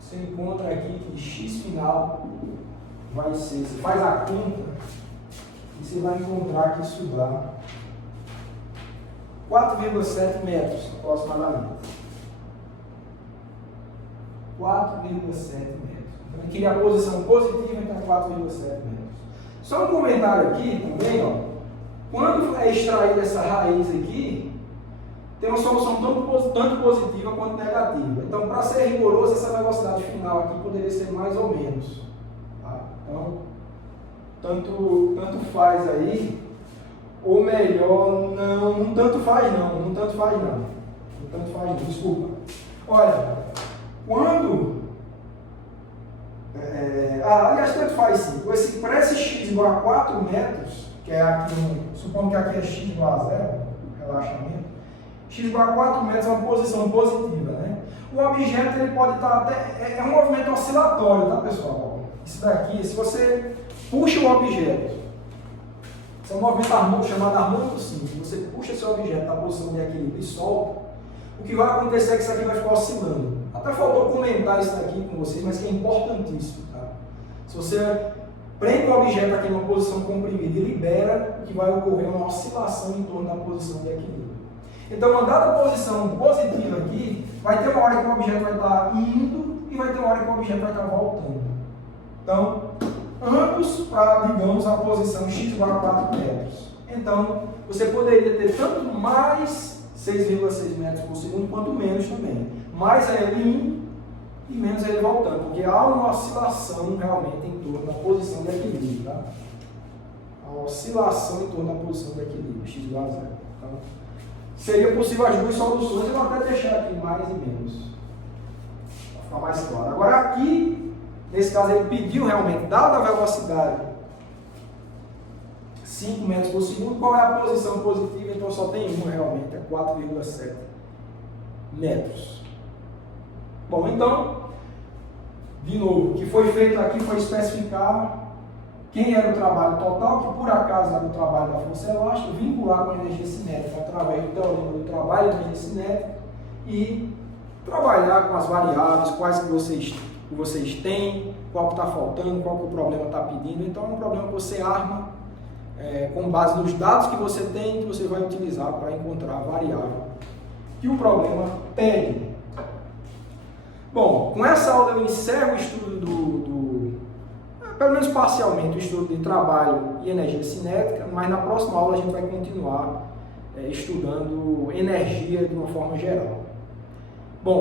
você encontra aqui que x final vai ser, você faz a conta e você vai encontrar que isso dá 4,7 metros aproximadamente. 4,7 metros. Então eu queria a posição positiva, então 4,7 metros. Só um comentário aqui também, ó. Quando é extraída essa raiz aqui, tem uma solução tanto positiva quanto negativa. Então, para ser rigoroso, essa velocidade final aqui poderia ser mais ou menos. Tá? Então, tanto faz aí, ou melhor, não tanto faz não, desculpa. Olha, quando... aliás, tanto faz sim. Para esse x igual a 4 metros, que é aqui, supondo que aqui é x igual a 0, relaxamento, x igual a 4 metros é uma posição positiva, né? O objeto ele pode estar até... É um movimento oscilatório, tá, pessoal? Isso daqui, se você puxa o objeto, isso é um movimento chamado harmônico simples. Você puxa esse objeto da posição de equilíbrio e solta, o que vai acontecer é que isso aqui vai ficar oscilando. Até faltou comentar isso aqui com vocês, mas que é importantíssimo, tá? Se você prende o objeto aqui numa posição comprimida e libera, o que vai ocorrer é uma oscilação em torno da posição de equilíbrio. Então, uma dada posição positiva aqui, vai ter uma hora que o objeto vai estar indo e vai ter uma hora que o objeto vai estar voltando. Então, ambos para, digamos, a posição x igual a 4 metros. Então, você poderia ter tanto mais 6,6 metros por segundo, quanto menos também. Mais é ele indo e menos é ele voltando, porque há uma oscilação realmente em torno da posição de equilíbrio. Tá? A oscilação em torno da posição de equilíbrio, x igual a 0. Então, seria possível as duas soluções, eu vou até deixar aqui mais e menos, para ficar mais claro. Agora aqui, nesse caso, ele pediu realmente, dada a velocidade 5 metros por segundo, qual é a posição positiva? Então só tem uma realmente, é 4,7 metros. Bom, então, de novo, o que foi feito aqui foi especificar quem era o trabalho total, que por acaso era o trabalho da força elástica, vincular com a energia cinética através do teorema do trabalho da energia cinética e trabalhar com as variáveis, quais que vocês têm, qual que está faltando, qual que o problema está pedindo. Então é um problema que você arma com base nos dados que você tem, que você vai utilizar para encontrar a variável que o problema pede. Bom, com essa aula eu encerro o estudo pelo menos parcialmente, o estudo de trabalho e energia cinética, mas na próxima aula a gente vai continuar estudando energia de uma forma geral. Bom,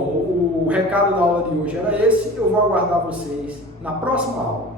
o recado da aula de hoje era esse, eu vou aguardar vocês na próxima aula.